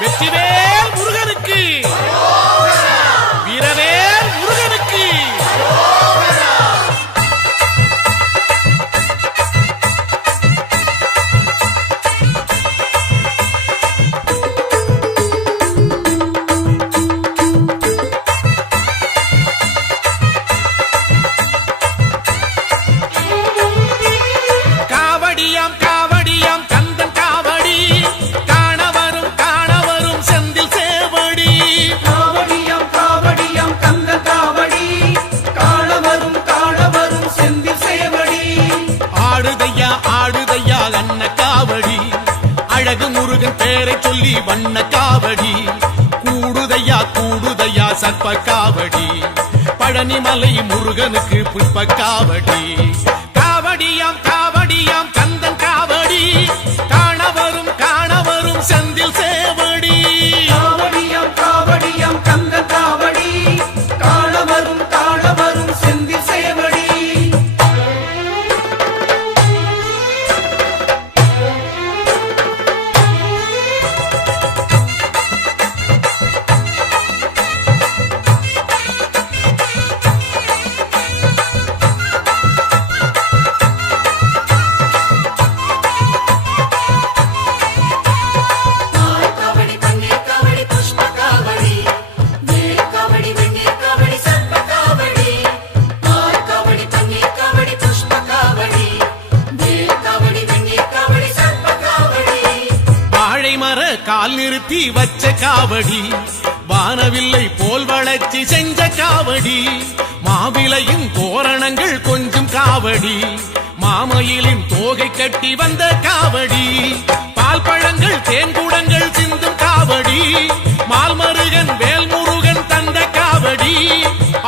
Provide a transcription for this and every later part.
வெற்றிவேல் முருகனுக்கு, வீரவேல் முருகனுக்கு. காவடியாம் காவடியாம் கந்தன் காவடி, காணவரும் காணவரும் செந்தில் சேவடி. காவடியாம் காவடியாம் கந்தன் காவடி, காணவரும் காணவரும் செந்தில் சேவடி. ஆடுதையா ஆடுதையா அன்ன காவடி, அழகு முருகன் பேரை சொல்லி வண்ண காவடி. கூடுதையா கூடுதையா சர்ப்ப காவடி, பழனிமலை முருகனுக்கு புஷ்ப காவடி. காவடியாம் காவடியாம் கந்தன் காவடி, காணவரும் காணவரும் செந்தில் சேவடி. காவடியாம் காவடியாம் கந்தன் காவடி, காணவரும் காணவரும் செந்தில் சேவடி. கால் நிறுத்தி வச்ச காவடி, வானவில்லை போல் வளர்ச்சி செஞ்ச காவடி. மாவிலையும் தோரணங்கள் கொஞ்சம் காவடி, மாமயிலின் தோகை கட்டி வந்த காவடி. பால் பழங்கள் தேன்குடங்கள் சிந்தும் காவடி, மால்மருகன் வேல்முருகன் தந்த காவடி.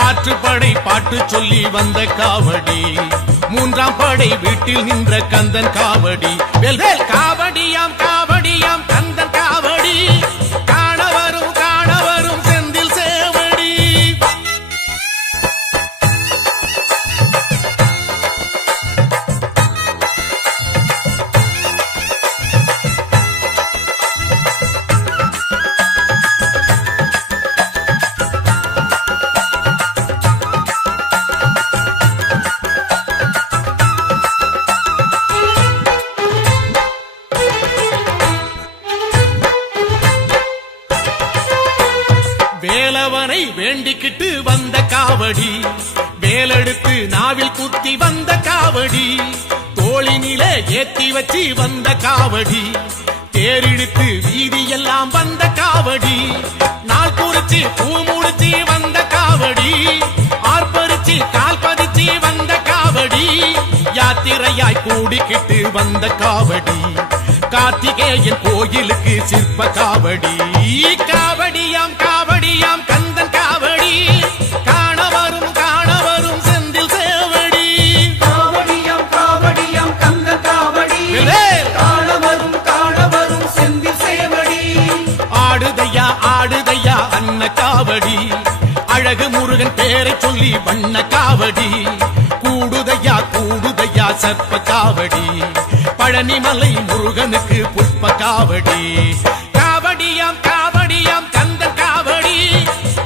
ஆற்றுப்படை பாட்டு சொல்லி வந்த காவடி, மூன்றாம் படை வீட்டில் நின்ற கந்தன் காவடி. வேல்வேல் காவடியாம் காவடியாம் கந்தன் காவடி, காணவரும் காணவரும் செந்தில் சேவடி. வேலவனை வேண்டிக்கிட்டு வந்த காவடி, வேலெடுத்து நாவில் குத்தி வந்த காவடி. தோளினிலே ஏத்தி வச்சு வந்த காவடி, தேரிழுத்து வீதியெல்லாம் வந்த காவடி. நாள் குறிச்சி பூ முடிச்சு வந்த காவடி, ஆர்ப்பரிச்சு கால் பதிச்சு வந்த காவடி. யாத்திரையாய் கூடிக்கிட்டு வந்த காவடி, கார்த்திகேயன் கோயிலுக்கு சிற்ப காவடி. காவடியாம் காவடியாம் கந்தன் காவடி, காணவரும் காணவரும் செந்தில் சேவடி. காவடியாம் காவடியாம் கந்தன் காவடி, காணவரும் காணவரும் செந்தில் சேவடி. ஆடுதையா ஆடுதையா அன்ன காவடி, அழகு முருகன் பேரை சொல்லி வண்ண காவடி. கூடுதையா கூடுதையா சர்ப்ப காவடி, பழனிமலை முருகனுக்கு புஷ்ப காவடி. காவடியாம் காவடியாம் கந்தன் காவடி,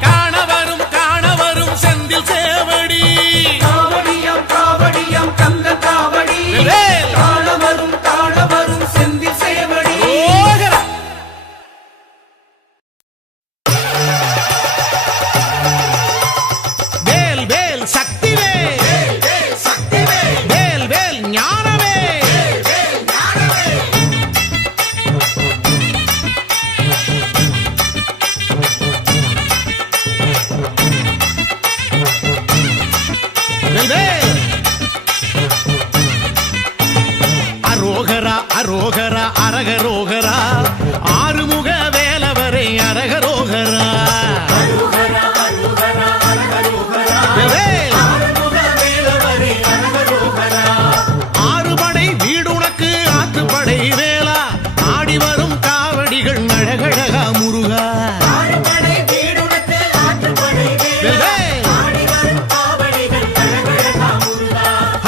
காணவரும் காணவரும் செந்தில் சேவடி. காவடியாம் காவடியாம் கந்தன் காவடி, காணவரும் காணவரும் செந்தில் சேவடி. வேல் வேல் சக்தி வேல், வேல் வேல் ஞானவே. அரோகரா அரோகரா அரகரோகரா, ஆறுமுக வேலவரே அரகரோகரா. ஆறுபடை வீடுனக்கு ஆற்றுப்படை வேளா, ஆடி வரும் காவடிகள் அழகழகா முருகா.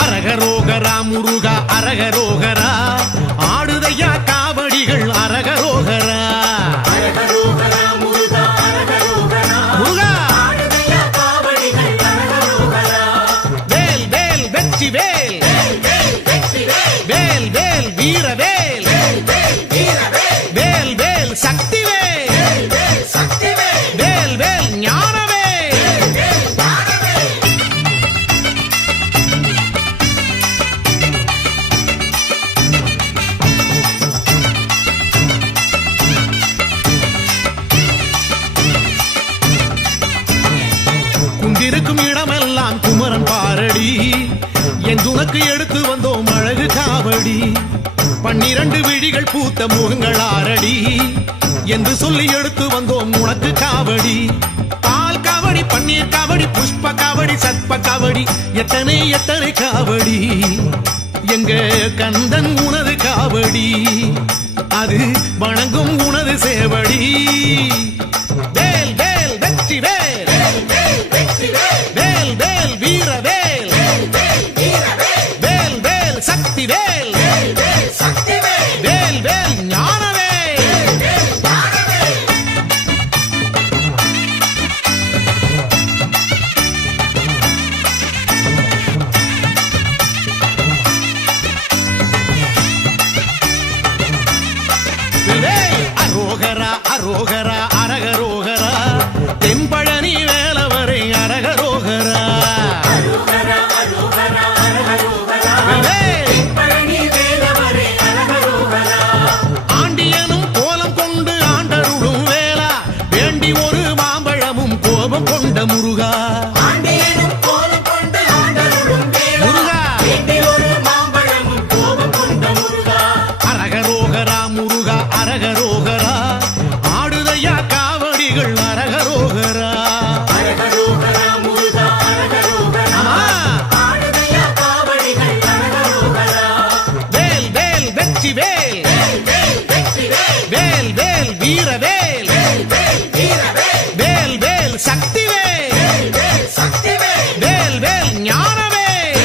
அரகரோகரா முருகா அரகரோகரா, ஆடுதையா காவடிகள் அரகரோகரா. உனக்கு எடுத்து வந்தோம் அழகு காவடி 12 விழிகள் பூத்த முகங்கள் ஆரடி என்று சொல்லி எடுத்து வந்தோம் உனக்கு காவடி பால் காவடி பன்னீர் காவடி புஷ்ப காவடி சத்ப காவடி எத்தனை எத்தனை காவடி எங்க கந்தன் உனது காவடி அது வணங்கும் உனது சேவடி வேல் வேல் வெற்றி வேல் வேல் வேல் வீர வேல் வேல் வேல் சக்தி வேல் வேல் வேல் ஞான வேல் அரோகரா அரோகரா அரகரோகரா தென்பழனி வேலவரை அரகரோகரா ஆண்டியனும் கோலம் கொண்டு ஆண்டருளும் வேளா வேண்டி ஒரு மாம்பழமும் கோபம் கொண்ட முருகா அரகரோகரா முருகா அரகரோகரா ஆடுதையா காவடிகள் அரகரோகரா வேல் வேல் வெற்றி வேல் வேல் வேல் வீர வேல் வேல் வேல் சக்தி வேல் வேல் வேல் ஞான வேல்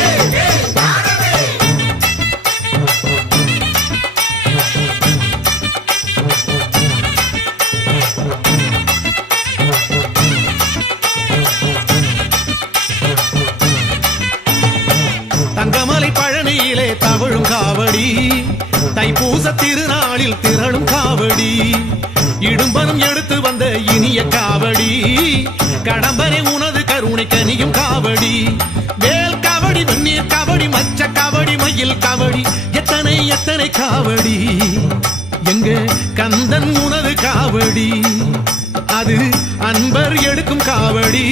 தங்கமலை பழனியிலே தவழும் காவடி தைப்பூச திருநாளில் திரளும் காவடி இடும்பனும் எடுத்து வந்த இனிய காவடி கடம்பரை உனது கருணை கனியும் காவடி வேல் காவடி வெந்நீர் காவடி மச்ச காவடி மயில் காவடி எத்தனை எத்தனை காவடி எங்க கந்தன் உனது காவடி அது அன்பர் எடுக்கும் காவடி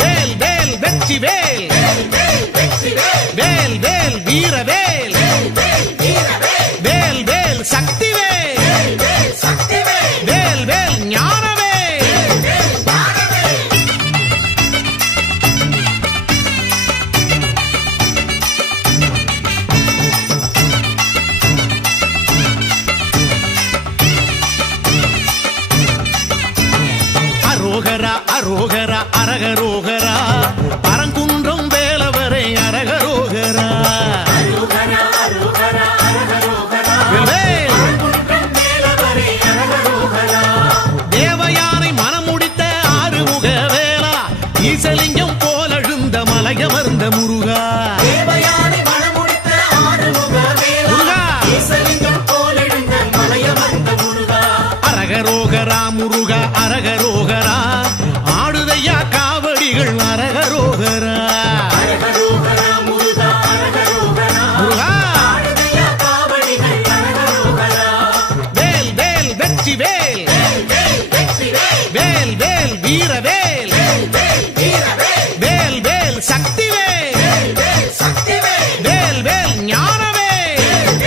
வேல் வேல் வெற்றி வேல் வேல் வேல் வீர வேல் வேல் வேல் சக்தி வேல் வேல் வேல் ஞான வேல் அரோகரா அரோகரா அரகரோகரா பரங்குன்றம் வேலவரை அரகரோகரா தேவயானை மனமுடித்த ஆறுமுக வேளா ஈசலிங்கம் போலழுந்த மலையமர்ந்த முருகா அரகரோகரா முருகா அரகரோகரா ஆடுதையா காவடிகள் அரகரோகரா முருகா வேல் வேல் வெற்றி வேல் வேல் வேல் வீர வேல் வேல் வேல் சக்தி வேல் வேல் வேல் ஞான வேல்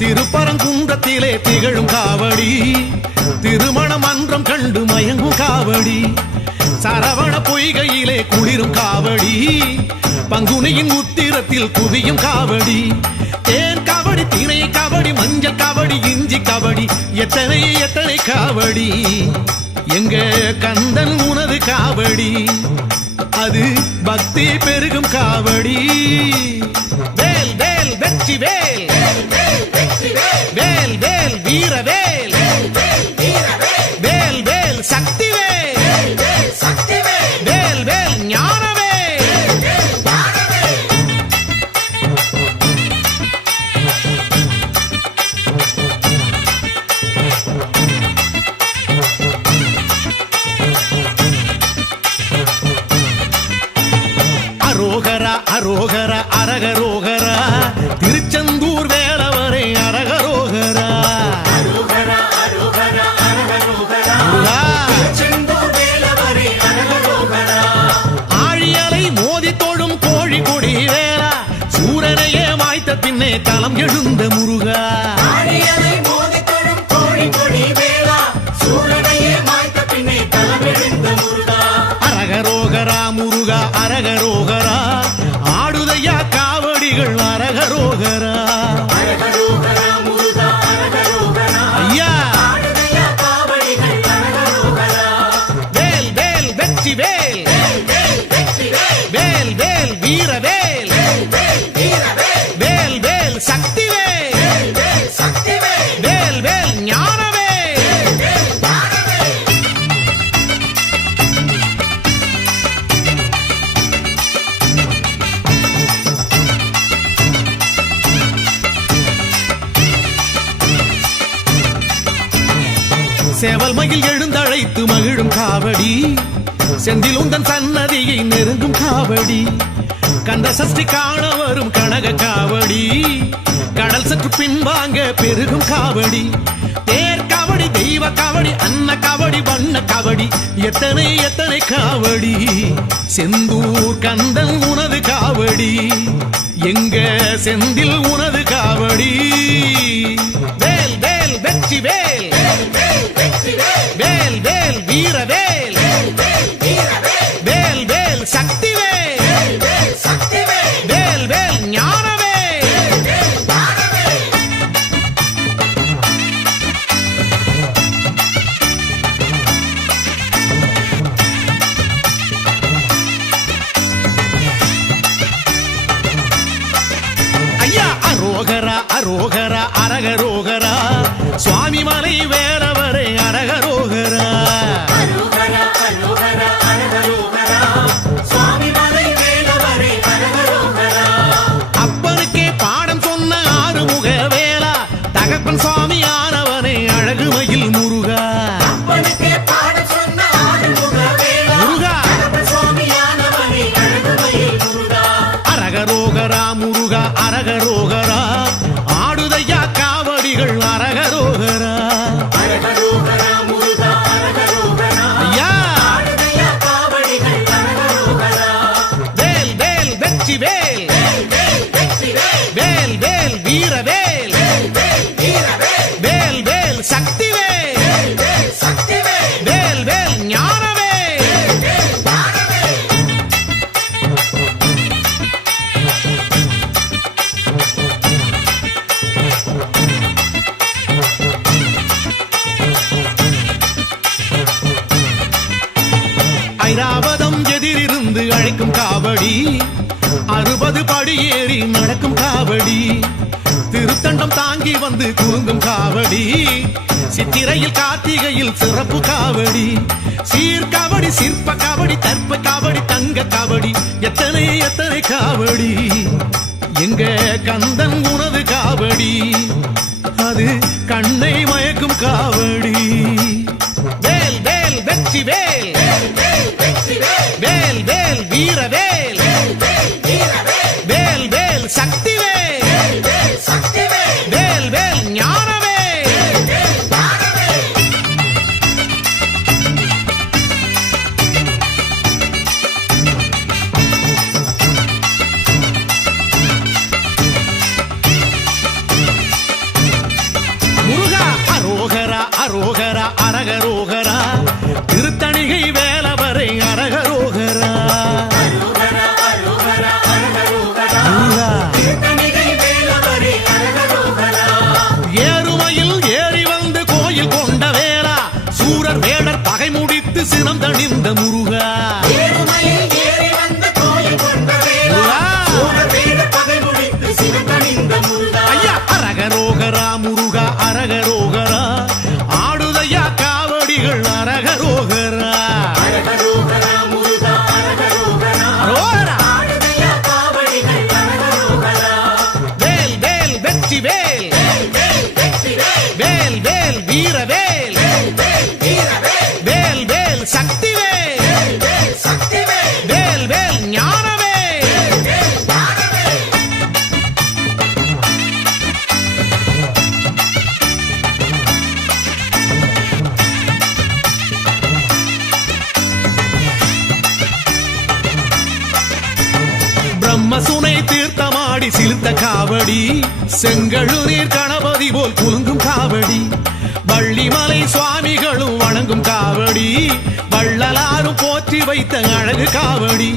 திருப்பரங்குன்றத்திலே திகழும் காவடி திருமண மன்றம் கண்டு மயங்கும் காவடி சரவண பொய்கையிலே குளிரும் காவடி பங்குனியின் உத்திரத்தில் குவியும் காவடி தேன் காவடி திணை காவடி மஞ்சள் காவடி இஞ்சி காவடி எத்தனை எத்தனை காவடி எங்க கந்தன் உனது காவடி அது பக்தி பெருகும் காவடி வேல் வேல் வெற்றி வேல் வேல் வேல் வீர வேல் வேல் வேல் சக்தி வேல் வேல் வேல் ஞான வேல் அரோகரா அரோகரா அரகரோகரா சேவல் மயில் எழுந்தழைத்து மகிழும் காவடி செந்தில் உந்தன் சன்னதியை நெருங்கும் காவடி கந்த சஷ்டி காண வரும் கனக காவடி கடல் சற்று பின்வாங்க பெருகும் காவடி தேர் காவடி தெய்வ காவடி அன்ன காவடி வண்ண காவடி எத்தனை எத்தனை காவடி செந்தூர் கந்தன் உனது காவடி எங்க செந்தில் உனது காவடி வேல் வேல் வெற்றி வேல் வேல் வேல் வீர வேல் வேல் வேல் சக்தி வேல் வேல் வேல் ஞான வேல் ஐயா அரோகரா அரோகரா அரகரோகரா சுவாமி மலை வேறவரே அரகரோகரா அரோகரா அரோகரா அரகரோகரா சுவாமி மலை வேலவரே அரகரோகரா அப்பனுக்கே பாடம் சொன்ன ஆறுமுக வேளா தகப்பன் சுவாமி ஆனவனே அழகுமயில் முருகா அப்பனுக்கே பாடம் சொன்ன ஆறுமுக வேலா முருகா சுவாமியானவனே அழகுமயில் முருகா அரகரோகரா முருகா அரகரோகரா ஆடுதையா காவடிகள் அரகரோகரா அரகரோகரா முருகா அரகரோகரா ஐயா ஆடுதையா காவடிகள் அரகரோகரா வேல் வேல் வெற்றி வேல் வெற்றி வேல் வேல் வேல் வீர வேல் வீர வேல் வேல் வேல் சக்தி வேல் சக்தி வேல் வேல் வேல் ஞான வேல் ஐராவதம் எதிரிருந்து அழைக்கும் காவடி 60 படி ஏறி நடக்கும் காவடி திருத்தண்டம் தாங்கி வந்து குலுங்கும் காவடி சித்திரையில் கார்த்திகையில் சிறப்பு காவடி சீர்காவடி சிற்ப காவடி தற்ப காவடி தங்க காவடி எத்தனை எத்தனை காவடி எங்க கந்தன் உனது காவடி அது கண்ணை மயக்கும் காவடி வேல் வேல் வெற்றி வேல் வேல் வேல் வீர வேல் வேல் வேல் சக்தி வேல் வேல் வேல் ஞான வேல் முருகா அரோகரா அரோகரா அரகரோகரா திருத்தணிகை வேலவரை அரகரோகரா அரோகரா அரோகரா அரகரோகரா முருகா திருத்தணிகை வேலவரே அரகரோகரா ஏறுமையில் ஏறி வந்து கோயில் கொண்ட வேளா சூரர் வேடர் பகை முடித்து சினம் தணிந்த முருகா ஏறுமையில் ஏறி வந்த கோயில் கொண்ட வேலா முருகா. சூரர் வேட பகை முடித்து சினங்கணிந்த முருகா ஐயா அரகரோகரா முருகா அரகரோகரா ஆடுதையா காவடிகள் அரகரோகரா அரகரோகரா முருகா அரகரோகரா அரோகரா ஆடுதையா காவடிகள் அரகரோகரா வேல் வேல் வெற்றி வேல் வெற்றி வேல் வேல் வேல் வீர வேல் வீர வேல் வேல் வேல் சக்தி வேல் சக்தி வேல் வேல் வேல் ஞான வேல் பிரம்மசுனை தீர்த்தமாடி சிலுத்த காவடி செங்கழுநீர் கணபதி போல் குலுங்கும் காவடி வள்ளிமலை சுவாமிகளும் வணங்கும் காவடி வள்ளலாரும் போற்றி வைத்த அழகு காவடி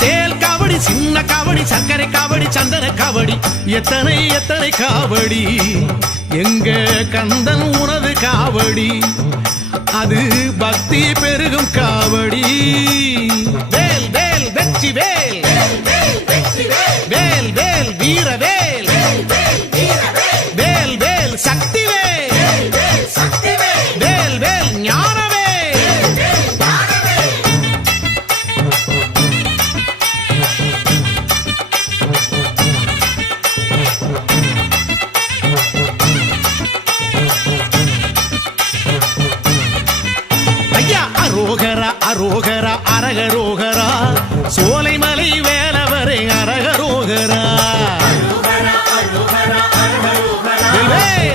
சேல் காவடி சின்ன காவடி சர்க்கரை காவடி சந்தன காவடி எத்தனை எத்தனை காவடி எங்க கந்தன் உனது காவடி அது பக்தி பெருகும் காவடி வேல் வேல் வெற்றி வேல் வேல் வேல் வீர வேல் வேல் வேல் சக்தி வேல் வேல் வேல் ஞான வேல் அரோகரா அரகரோகரா சோலைமலை வேலவரே அரகரோகரா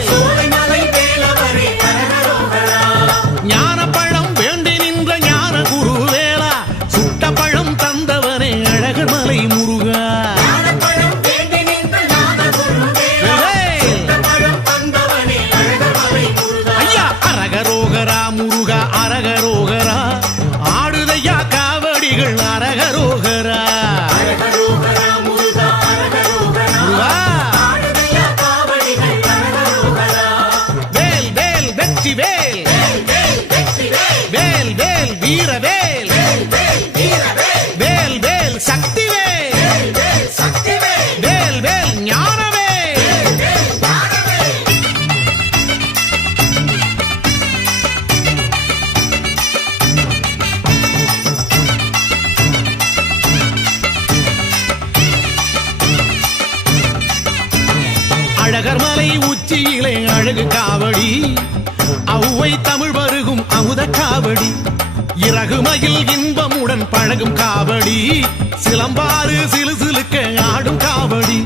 சோலைமலை வேலவரே அரகரோகரா. ஞானப்பழம் வேண்டி நின்ற ஞான குருவேலா சுட்டப்பழம் தந்தவனே அழகர்மலை முருகா ஞானப்பழம் வேண்டி நின்ற ஞான குருவேலா. சுட்டப்பழம் தந்தவனே அழகர்மலை முருகா. ஐயா அரகரோகரா முருகா அரகரோகரா ஆடுதையா காவடிகள் அரகரோகரா அரகரோகரா முருகா அரகரோகரா. முருகா ஆடுதையா காவடிகள் அரகரோகரா. வேல் வேல் வெற்றி வேல் வேல் வேல் வெற்றி வேல். வேல் வேல் வீரவேல் வேல் வேல் வீரவேல். வேல் வேல் சக்தி வேல் வேல் வேல் சக்திவேல். வேல் வேல் ஞானவேல் வேல் வேல் ஞானவேல். அழகர்மலை உச்சியிலே அழகு காவடி அவ்வை தமிழ் வருகும் அமுத காவடி இறகுமயில் இன்பமுடன் பழகும் காவடி சிலம்பாறு சிலு சிலுக்க ஆடும் காவடி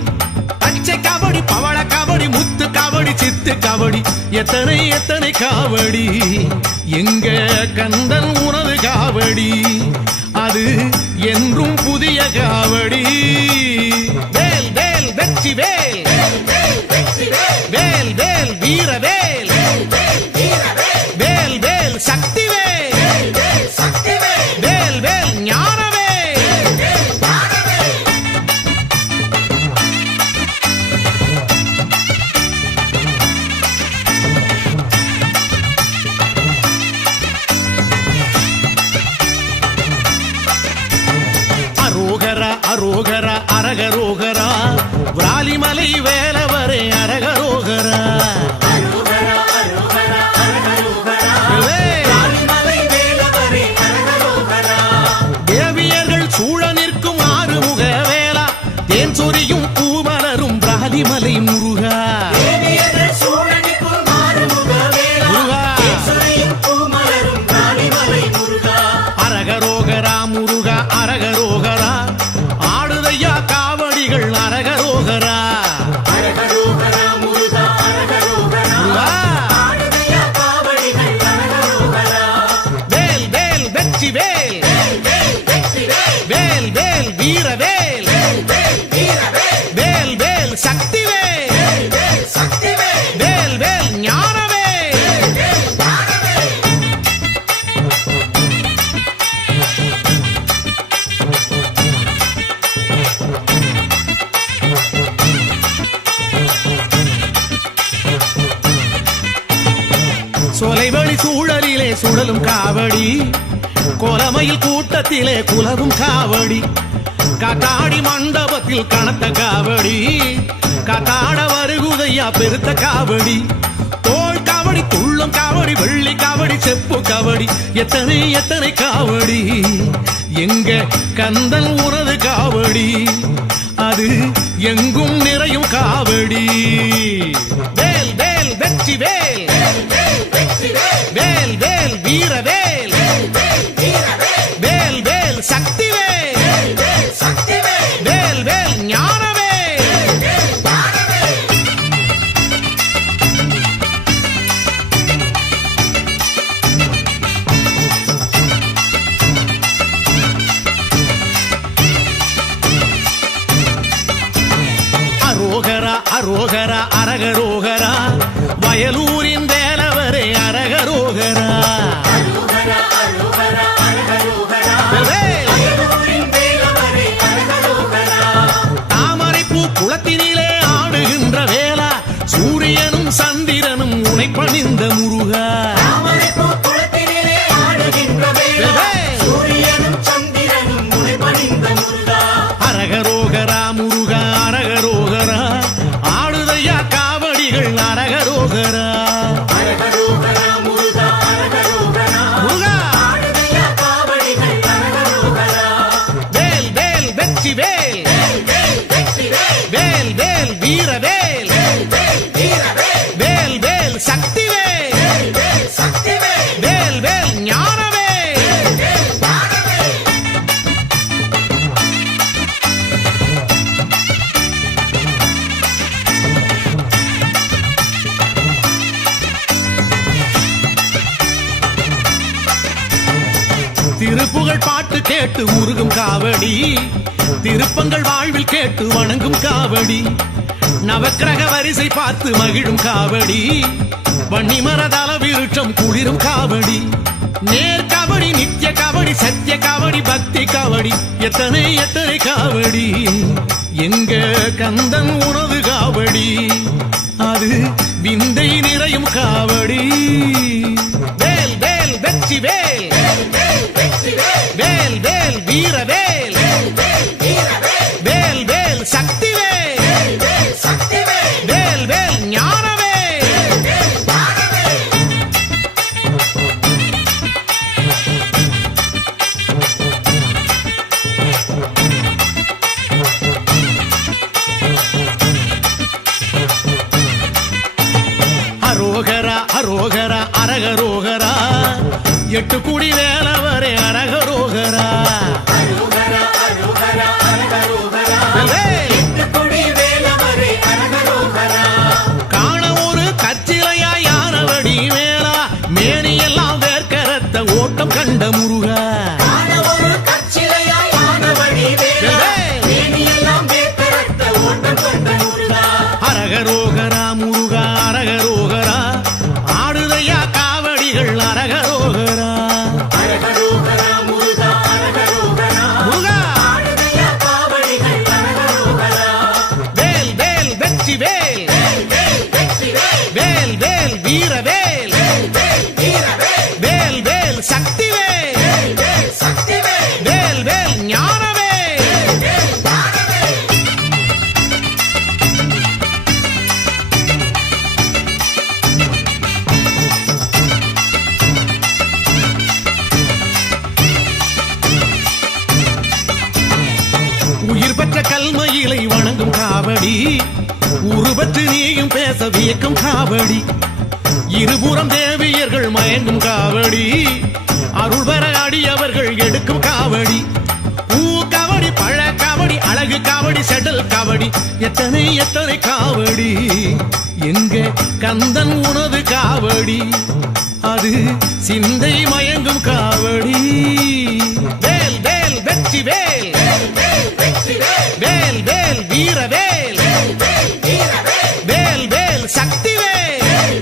பச்சை காவடி பவள காவடி முத்து காவடி சித்து காவடி எத்தனை எத்தனை காவடி எங்க கந்தன் உனது காவடி அது என்றும் புதிய காவடி வேல் வேல் வெற்றி வேல் வேல் வேல் வெற்றி வேல். வேல் வேல் வீரவேல் வேல் வேல் வீரவேல். வேல் வேல் சக்தி வேல் வேல் வேல் சக்திவேல். வேல் வேல் ஞானவேல் வேல் வேல் ஞானவேல். அரோகரா அரோகரா அரகரோகரா விராலிமலை வேலவரே அரகரோகரா அரோகரா அரோகரா அரகரோகரா. வேல். காளிமலை வேலவரே அரகரோகரா. தேவியர்கள் சூழ நிற்கும் ஆறுமுக வேலா தேன் சொரியும் பூமலரும் பிராலிமலை முருகா தேவியர்கள் சூழனிக்குள் மாறுமுக வேலா. முருகா. தேசுரியும் பூமலரும் காளிமலை முருகா. அரகரோகரா முருகா அரகரோகரா ஆடுதையா காவடிகள் அரகரோகரா அரகரோகரா முருகா அரகரோகரா. முருகா ஆடுதையா காவடிகள் அரகரோகரா. வேல் வேல் வெற்றி வேல் வேல் வேல் வெற்றி வேல். வேல் வேல் வீரவேல் வேல் வேல் வீரவேல். வேல் வேல் சக்தி வேல் வேல் வேல் சக்திவேல். வேல் வேல் ஞானவேல் வேல் வேல் ஞானவேல். சோலைவழி சூழலிலே சுழலும் காவடி கோலமையில் கூட்டத்திலே குலவும் காவடி காத்தாடி மண்டபத்தில் கனத்த காவடி காத்தாட வருகுதையா பெருத்த காவடி தோள் காவடி துள்ளும் காவடி வெள்ளி காவடி செப்பு காவடி எத்தனை எத்தனை காவடி எங்க கந்தன் உனது காவடி அது எங்கும் நிறையும் காவடி வேல் வேல் வெற்றி வேல் வேல் வேல் வெற்றி வேல். வேல் வேல் வீரவேல் வேல் வேல் வீரவேல். வேல் வேல் சக்தி வேல் வேல் வேல் சக்திவேல். வேல் வேல் ஞானவேல் வேல் வேல் ஞானவேல். அரோகரா அரோகரா அரகரோகரா வயலூரின் வேலவரே அரகரோகரா அரோகரா அரோகரா அரகரோகரா. வேல். அயலூரின் வேலவரே அரகரோகரா. தாமரைப்பூ குளத்தினிலே ஆடுகின்ற வேலா சூரியனும் சந்திரனும் உனை பணிந்த முருகா தாமரைப்பூ குளத்தினிலே ஆடுகின்ற வேலா. வேல். சூரியனும் சந்திரனும் முனை பணிந்த முருகா. அரகரோகரா முருகா அரகரோகரா ஆடுதையா காவடிகள் அரகரோகரா அரகரோகரா முருகா அரகரோகரா. முருகா ஆடுதையா காவடிகள் அரகரோகரா. வேல் வேல் வெற்றி வேல் வேல் வேல் வெற்றி வேல். வேல் வேல் வீரவேல் வேல் வேல் வீரவேல். வேல் வேல் சக்தி வேல் வேல் திருப்புகழ் பாட்டு கேட்டு உருகும் காவடி திருப்பங்கள் வாழ்வில் கேட்டு வணங்கும் காவடி நவக்கிரக வரிசை பார்த்து மகிழும் காவடி வன்னிமரதல விருட்சம் குளிரும் காவடி நேர் காவடி நித்திய காவடி சத்திய காவடி பக்தி காவடி எத்தனை எத்தனை காவடி எங்க கந்தன் உணவு காவடி அது விந்தை நிறையும் காவடி வேல் வேல் வெற்றி வேல் வேல் வேல் வீர வேல் வேல் வேல் சக்தி வேல் வேல் வேல் ஞான வேல் அரோகரா அரோகரா அரகரோகரா எட்டு குடி வேலவரே அரகரோகரா காண ஒரு கச்சிலையா யானவடி மேலா மேனி எல்லாம் வேர்க்கரத்த ஓட்டம் கண்ட முருகா அரகரோகரா முருகா அரகரோகரா ஆடுதையா காவடிகள் அரகரோகரா முருகா வேல் வேல் வெற்றி வேல் வேல் வேல் வீர வேல் வேல் வேல் சக்தி வேல் வேல் வேல் ஞான வேல் உயிர் பெற்ற கல்மையிலை வணங்கும் காவடி உருவற்று நீயும் பேச வியக்கும் காவடி இருபுறம் தேவியர்கள் மயங்கும் காவடி அருள் பெற அடியவர்கள் எடுக்கும் காவடி பூ காவடி பழ காவடி அழகு காவடி செடல் காவடி எத்தனை எத்தனை காவடி எங்க கந்தன் உனது காவடி அது சிந்தை மயங்கும் காவடி வேல் வேல் வெற்றி வேல் வேல் வேல் வீர வேல் வேல் வேல் சக்தி வேல்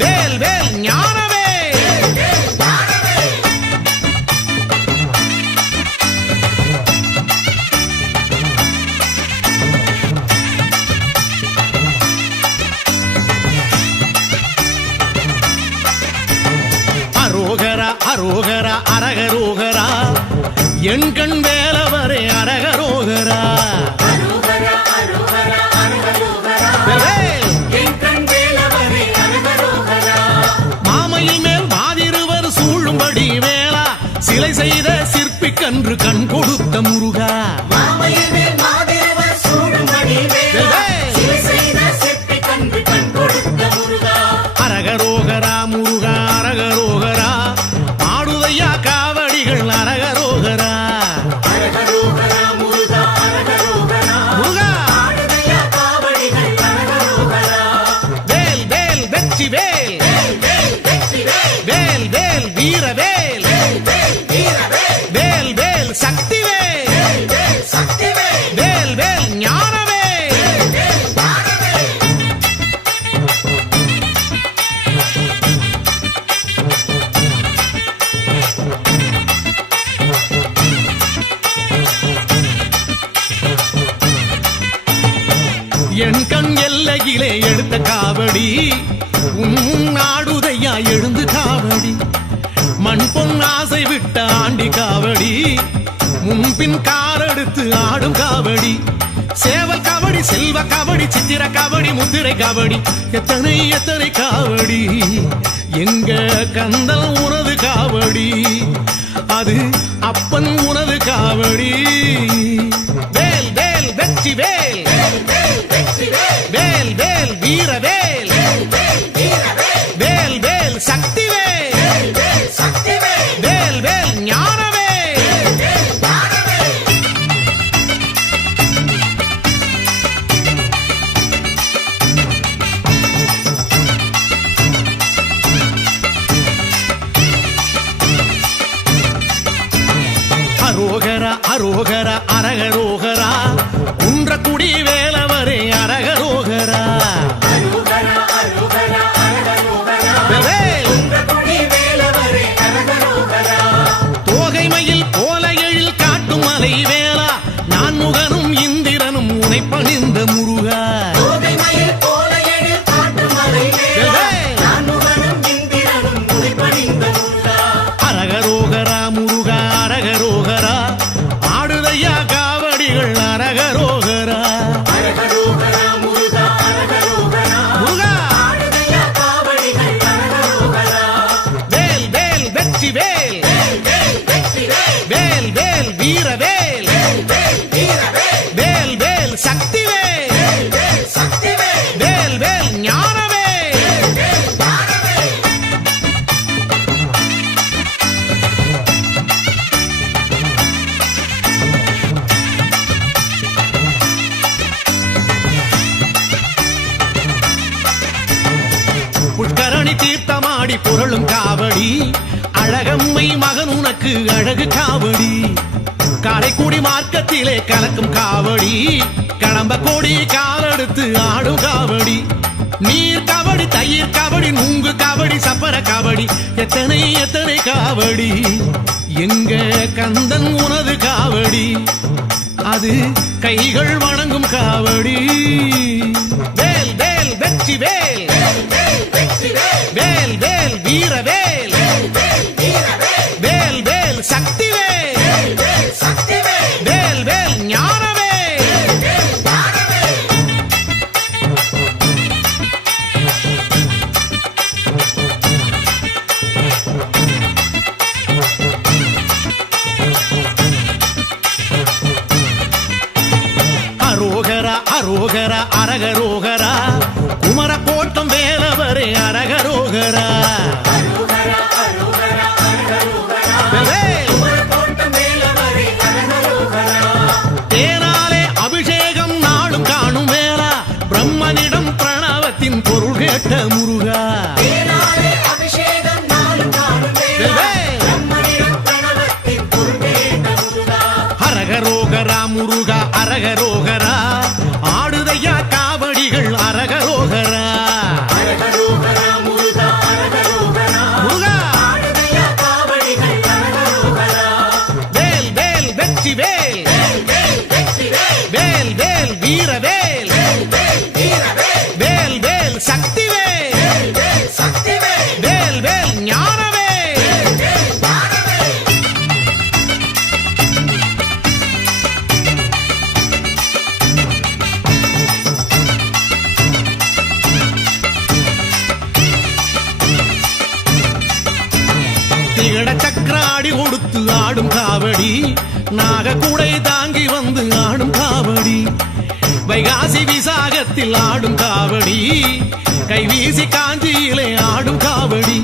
வேல் வேல் ஞான வேல் அரோகரா அரோகரா அரகரோகரா என் கண் வேலவரே அரகரோகரா மாமையில் மேல் மாதிருவர் சூழும்படி வேளா சிலை செய்த சிற்பிக்கன்று கண் கொடுத்த முருகா அரகரோகரா முருகா அரகரோகரா ஆடுதையா காவடிகள் அரகரோகரா முருகா வேல் வேல் வெற்றி வேல் வேல் வேல் வீர வேல் வேல் வேல் சக்தி வேல் வேல் வேல் ஞான வேல் என் கண் எல்லையிலே எடுத்த காவடி உன் ஆடுதையா எழுந்து காவடி மண் பொன் ஆசை விட்ட ஆண்டி காவடி முன்பின் காரெடுத்து ஆடும் காவடி சேவல் காவடி செல்வ காவடி சித்திர காவடி முத்திரை காவடி எத்தனை எத்தனை காவடி எங்க கந்தல் உனது காவடி அது அப்பன் உனது காவடி வேல் வேல் வெற்றி வேல் வேல் வேல் வீர வேல் வேல் வேல் சக்தி வேல் வேல் வேல் ஞான வேல் தீர்த்தமாடி புரளும் காவடி அழகம்மை மகன் உனக்கு அழகு காவடி காரைக்குடி மார்க்கத்திலே கலக்கும் காவடி கடம்ப கோடி காலெடுத்து ஆடும் காவடி நீர் காவடி தயிர் காவடி நுங்கு காவடி சப்பர காவடி எத்தனை எத்தனை காவடி எங்க கந்தன் உனது காவடி அது கைகள் வணங்கும் காவடி வேல் வேல் வெற்றி வேல் வேல் வேல் வீர வேல் வேல் வேல் சக்தி வேல் வேல் வேல் ஞான வேல் அரோகரா அரோகரா அரகரோகரா குமர கோட்டம் வேலவரே அரகரோகரா தேனாலே அபிஷேகம் நாளும் காணும் வேளா பிரம்மனிடம் பிரணவத்தின் பொருள் கேட்ட முருகா அரகரோகரா முருகா அரகரோகரா ஆடுதையா காவடிகள் அரகரோகரா முருகா வேல் வேல் வெற்றி வேல் வேல் வேல் வீர வேல் வேல் வேல் சக்தி வேல் வேல் வேல் ஞான வேல் திகட சக்கராடி கொடுத்து ஆடும் காவடி நாக கூடை தாங்கி வந்து ஆடும் காவடி வைகாசி விசாகத்தில் ஆடும் காவடி கைவீசி காஞ்சியிலே ஆடும் காவடி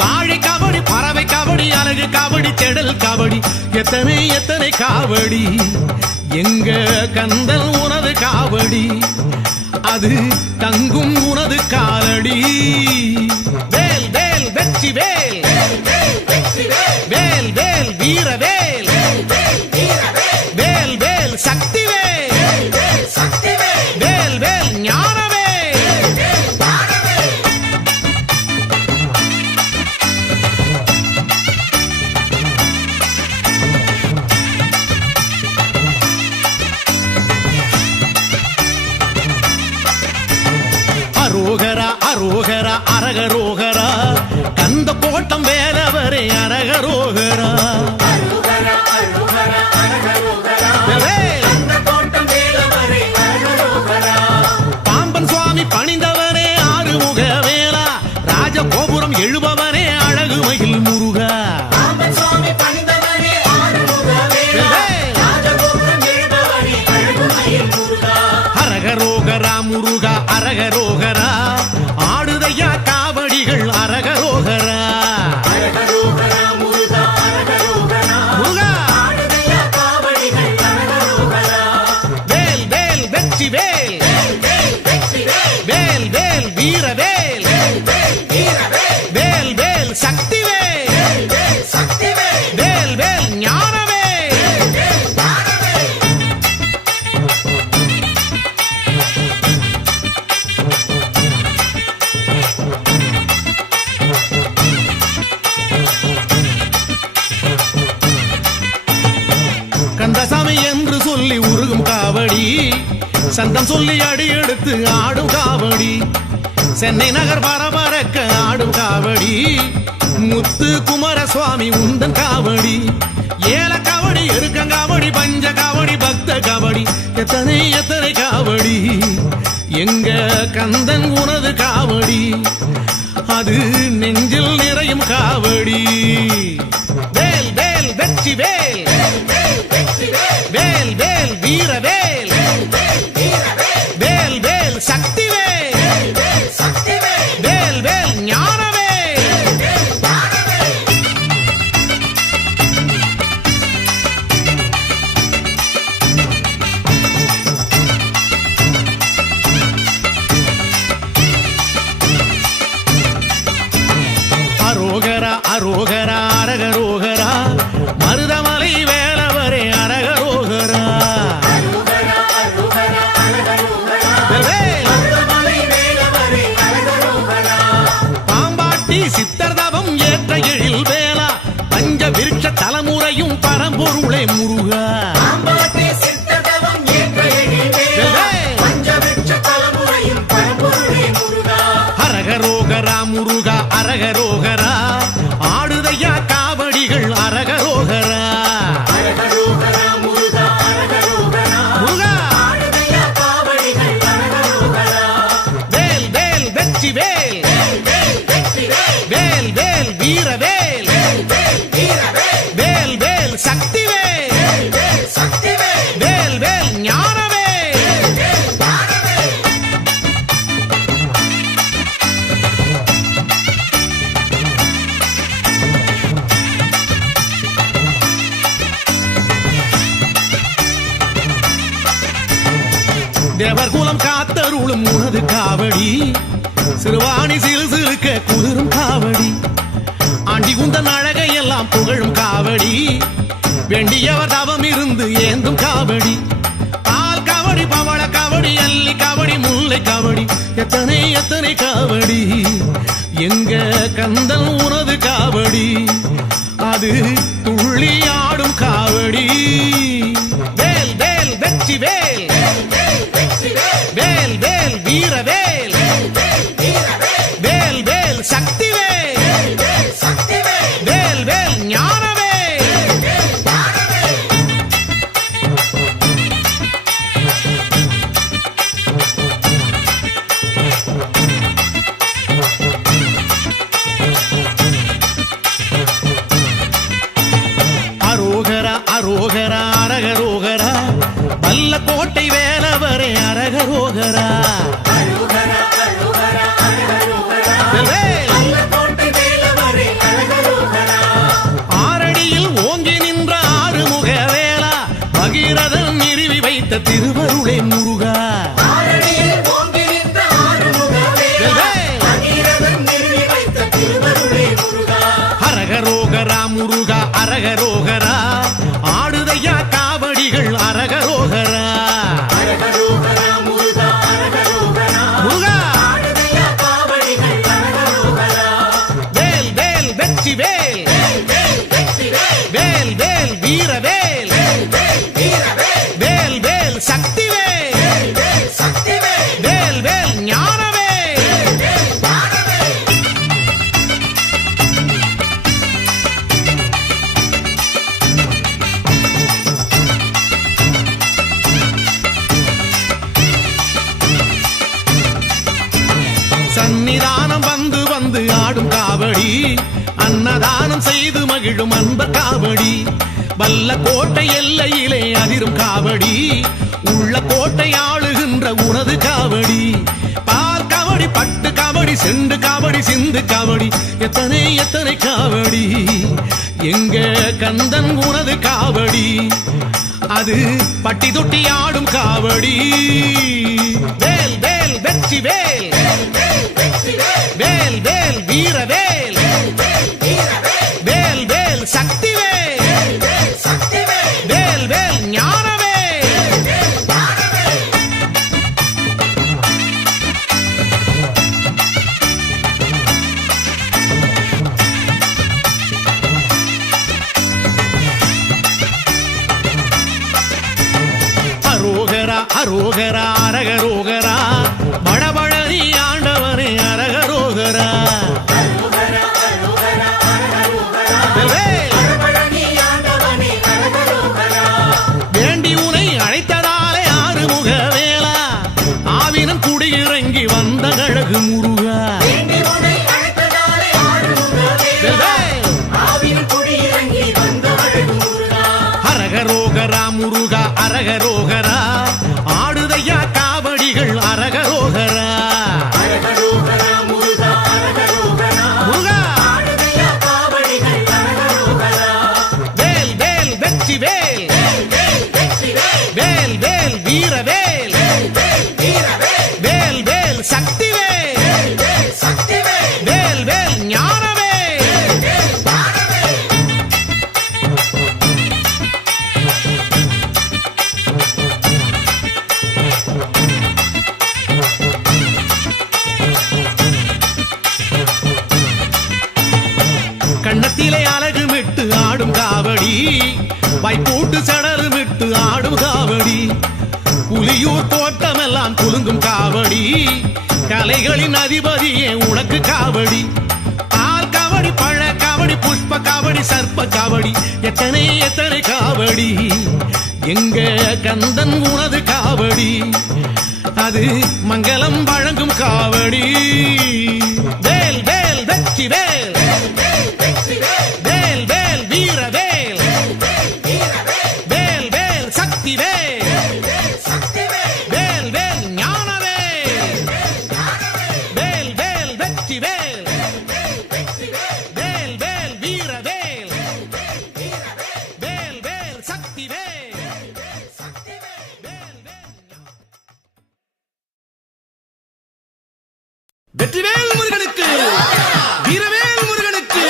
வாழை காவடி பறவை காவடி அழகு காவடி செடல் காவடி எத்தனை எத்தனை காவடி எங்க கந்தல் உனது காவடி அது தங்கும் உனது காலடி வேல் வேல் வெற்றி வேல் வேல் வேல் வீர வேல் வேல் வேல் சக்தி வேல் வேல் வேல் ஞான வேல் அரோகரா அரோகரா அரகரோகரா கந்த கோட்டம் வேலவரே அரகரோகரா பாம்பன் சுவாமி பணிந்தவரே ஆறுமுக வேலா ராஜகோபுரம் எழுபவரே அழகு மகிழ் முருகா அரகரோகரா முருகா அரகரோகரா ஆடுதையா காவடிகள் அரகரோகரா முருகா வேல் வேல் வெற்றி வேல் வேல் வேல் வீர வேல் வேல் வேல் சக்தி வேல் வேல் வேல் ஞான வேல் கந்தசாமி என்று சொல்லி உருகும் காவடி சந்தம் சொல்லி அடி எடுத்து ஆடும் காவடி சென்னை நகர் பரபரக்க ஆடும் காவடி முத்து குமாரசுவாமி உந்தன் காவடி ஏல காவடி எருக்கங்காவடி பஞ்ச காவடி பக்த காவடி எத்தனை எத்தனை காவடி எங்க கந்தன் உனது காவடி அது நெஞ்சில் நிறையும் காவடி வேல் வேல் வெற்றி வேல் வேல் வேல் வீர வேல் வேல் வேல் சக்தி வேல் வேல் வேல் ஞான வேல் அரோகரா அரோகரா அரகரோகரா மருதமலை வேலவரே அரகரோகரா பாம்பாட்டி சித்தர் தவம் ஏற்ற எழில் வேலா பஞ்ச விருட்ச தலைமுறையும் பரம்பொருளை முருகா அரகரோகரா முருகா அரகரோகரா ஆடுதையா காவடிகள் அரகரோகரா முருகா வேல் வேல் வெற்றி வேல் வேல் வேல் வீரவேல் வேல் வேல் சக்தி வேல் வேல் வேல் ஞானவேல் தேவர்குலம் காத்தருளும் உனது காவடி சிறுவாணி சிறு சிறுக்க குளிரும் காவடி ஆண்டி குந்தன் அழகை எல்லாம் புகழும் காவடி வேண்டியவர் தவம் இருந்து ஏந்தும் காவடி பால் காவடி பவள காவடி அல்லி காவடி முல்லை காவடி எத்தனை எத்தனை காவடி எங்க கந்தன் உனது காவடி அது துள்ளி ஆடும் காவடி வேல் வேல் வெற்றி வேல் வேல் வேல் வீரவேல் வேல் வேல் சக்தி வேல் வேல் வேல் ஞானவேல் அரோகரா அரோகரா அரகரோகரா பல்ல கோட்டை வேலவரே அரகரோகரா ஆரடியில் ஓங்கி நின்ற ஆறுமுக வேலா பகீரதன் நிறுவி வைத்த திருவருளே முருகா அரகரோகரா முருகா அரகரோகரா ஆடுதையா காவடிகள் அரகரோகரா வேல் வேல் வெற்றி வேல் வேல் வேல் வீரவேல் வேல் வேல் சக்தி வேல் வேல் வேல் ஞானவேல் சன்னிதானம் வந்து வந்து ஆடும் காவடி அன்னதானம் செய்து மகிழும் அன்பர் காவடி வல்ல கோட்டை எல்லையிலே அதிரும் காவடி உள்ள கோட்டை ஆளுகின்ற உனது காவடி பால் காவடி பட்டு காவடி செண்டு காவடி சிந்து காவடி எத்தனை எத்தனை காவடி எங்க கந்தன் உனது காவடி அது பட்டி தொட்டி ஆடும் காவடி வேல் வேல் வெற்றி வேல் வேல் வேல் வீரவேல் வேல் வேல் சக்தி வேல் வேல் வேல் ஞானவேல் அரோகரா அரோகரா அரகரோகரா படபழனி ஆண்டவனே அரகரோகரா வேண்டி உனை அழைத்ததாலே ஆறுமுக வேலா ஆவினம் குடியிறங்கி வந்த அழகு முருகா அரகரோகரா முருகா அரகரோகரா ஆடுதையா காவடிகள் அரகரோகரா முருகா வேல் வேல் வெற்றி வேல் வேல் வேல் வீரவேல் வேல் வேல் சக்தி வேல் வேல் வேல் ஞானவேல் வைப்பூட்டு சடரு விட்டு ஆடும் காவடி புலியூர் தோட்டமெல்லாம் குலுங்கும் காவடி கலைகளின் அதிபதியே உனக்கு காவடி ஆள் காவடி பழ காவடி புஷ்ப காவடி சர்ப்ப காவடி எத்தனை எத்தனை காவடி எங்க கந்தன் உனது காவடி அது மங்களம் வழங்கும் காவடி வேல் வேல் வெற்றி வேல் வேல் வேல் வீர வேல் வேல் வேல் சக்தி வேல் வேல் வேல் ஞான வேல் வேல் வேல் வெற்றி வேல் வேல் வேல் வீர வேல் வேல் வேல் சக்தி வேல் வெற்றிவேல் முருகனுக்கு வீரவேல் முருகனுக்கு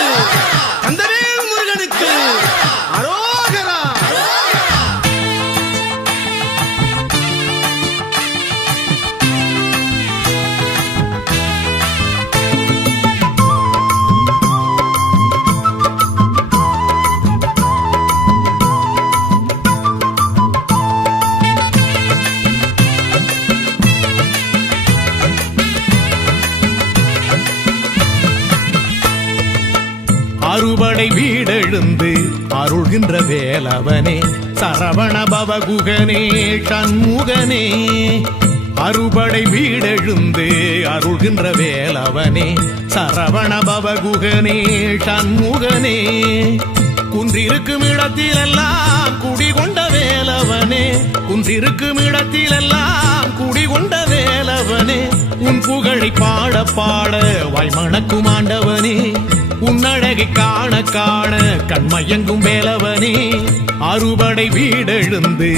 கந்தவேல் முருகனுக்கு அரோகரா. அறுபடை வீடெழுந்து அருள்கின்ற வேலவனே சரவண பவகுகனே சண்முகனே அறுபடை வீடெழுந்து அருள்கின்ற வேலவனே சரவண பவகுகனே சண்முகனே குன்றிருக்கும் இடத்திலெல்லாம் குடிகொண்ட வேலவனே குன்றிருக்கும் இடத்திலெல்லாம் குடிகொண்ட வேலவனே உன் புகழை பாட பாட வாய்மணக்கும் ஆண்டவனே உன்னழகை காண காண கண்மயங்கும் வேலவனே அறுபடை வீடெழுந்து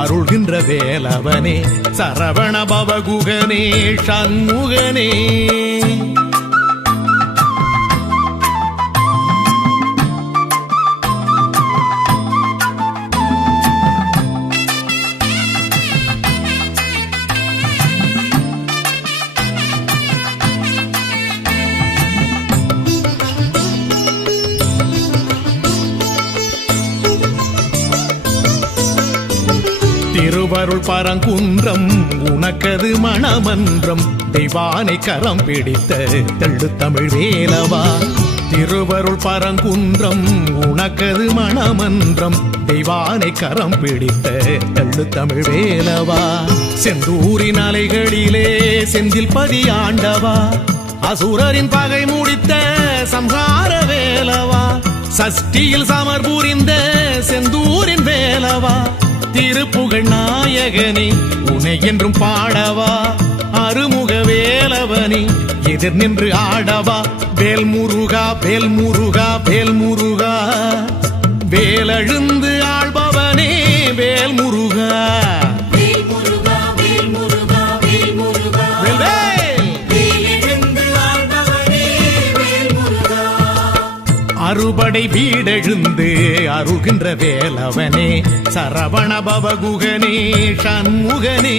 அருள்கின்ற வேலவனே சரவண பவகுகனே சண்முகனே திருவருள் பரங்குன்றம் உனக்கது மணமன்றம் தெய்வானை கரம் பிடித்த தெள்ளு தமிழ் வேலவா திருவருள் பரங்குன்றம் உனக்கது மணமன்றம் தெய்வானை கரம் பிடித்த தெள்ளு தமிழ் வேலவா செந்தூரின் அலைகளிலே செந்தில் பதியாண்டவா அசுரரின் பகை முடித்த சம்ஹார வேலவா சஷ்டியில் சமர் புரிந்த செந்தூரின் வேலவா திருப்புகழ் நாயகனே உனை என்றும் பாடவா அருமுக வேலவனே எதிர் நின்று ஆடவா வேல் முருகா வேல் முருகா வேல் முருகா வேலழுந்து ஆள்பவனே வேல் முருகா வேல் முருகா வேல் முருகா வேல் முருகா வேல் வேல் வேலெழுந்து ஆள்பவனே வேல் முருகா அறுபடை வீடெழுந்து அருள்கின்ற வேலவனே சரவண பவகுகனே சண்முகனே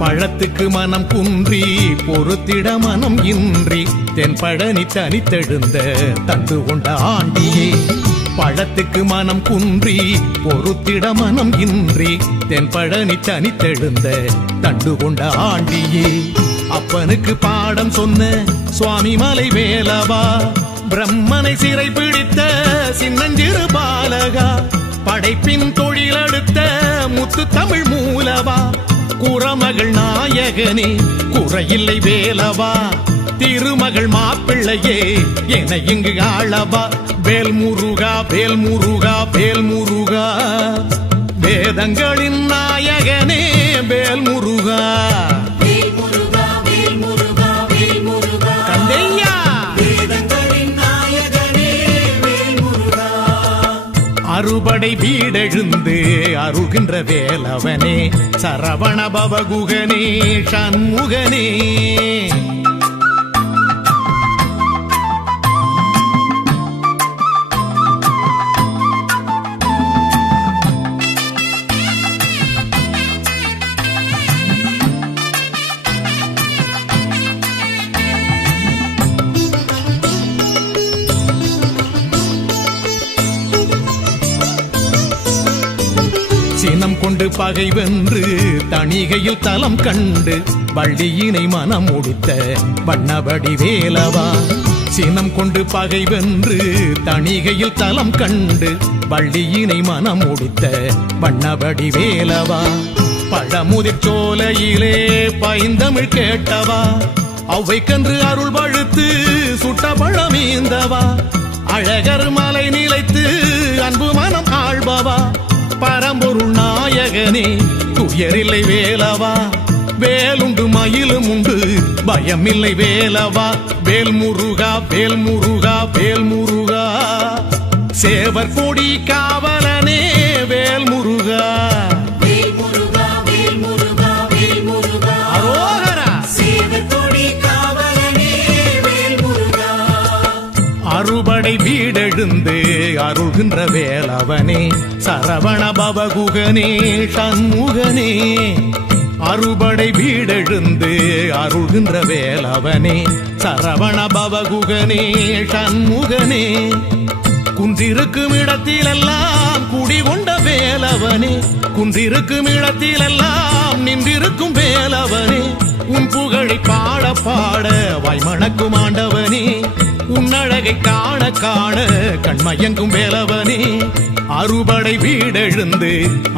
பழத்துக்கு மனம் குன்றி பொறுத்திட மனம் இன்றி தென்பழனி தனித்தெழுந்த தந்து கொண்ட ஆண்டியே பழத்துக்கு மனம் குன்றி பொறுத்திட மனம் இன்றி தென்பழனி தனித்தெழுந்த தண்டு கொண்ட ஆண்டியே அப்பனுக்கு பாடம் சொன்ன சுவாமி மலை வேலவா பிரம்மனை சிறை பிடித்த சின்னஞ்சிறு பாலகா படைப்பின் தொழிலெடுத்த முத்து தமிழ் மூலவா குறமகள் நாயகனே குறையில்லை வேலவா திருமகள் மாப்பிள்ளையே என இங்கு ஆளவா வேல் முருகா வேல் முருகா வேல் முருகா வேதங்களின் நாயகனே வேல் முருகா வேல் முருகா வேல் முருகா வேல் முருகா கந்தையா வேதங்களின் நாயகனே வேல் முருகா அறுபடை வீடெழுந்து அருள்கின்ற வேலவனே சரவண பவகுகனே சண்முகனே கொண்டு பகை வென்று தணிகையில் தலம் கண்டு வள்ளியினை மனம் முடித்த வண்ணபடி வேலவா சினம் கொண்டு பகை வென்று தணிகையில் தலம் கண்டு வள்ளியினை மனம் முடித்த வண்ணபடி வேலவா பழமுதிர் சோலையிலே பைந்தமிழ் கேட்டவா அவ்வைக்கன்று அருள் பழுத்து சுட்ட பழமீந்தவா அழகர் மலை நிலைத்து அன்பு மனம் ஆழ்பவா பரம்பொருள் நாயகனே துயரில்லை வேலவா வேலுண்டு மயிலும் உண்டு பயமில்லை வேலவா வேல் முருகா வேல் முருகா வேல் முருகா சேவர் கொடி காவலனே வேல் முருகா வேல் முருகா வேல் முருகா வேல் முருகா அரோகரா சேவர் கொடி காவலனே வேல் முருகா அறுபடை வீடெழுந்து அருள்கின்ற வேலவனே சரவண பவகுகனே சண்முகனே அறுபடை வீடெழுந்து அருள்கின்ற வேலவனே சரவண பவகுகனே சண்முகனே குன்றிருக்கும் இடத்திலெல்லாம் குடிகொண்ட வேலவனே குன்றிருக்கும் இடத்திலெல்லாம் நின்றிருக்கும் வேலவனே உன் புகழை பாட பாட வாய்மணக்கும் ஆண்டவனே உன்னழகை காண காண கண்மயங்கும் வேலவனே அறுபடை வீடெழுந்து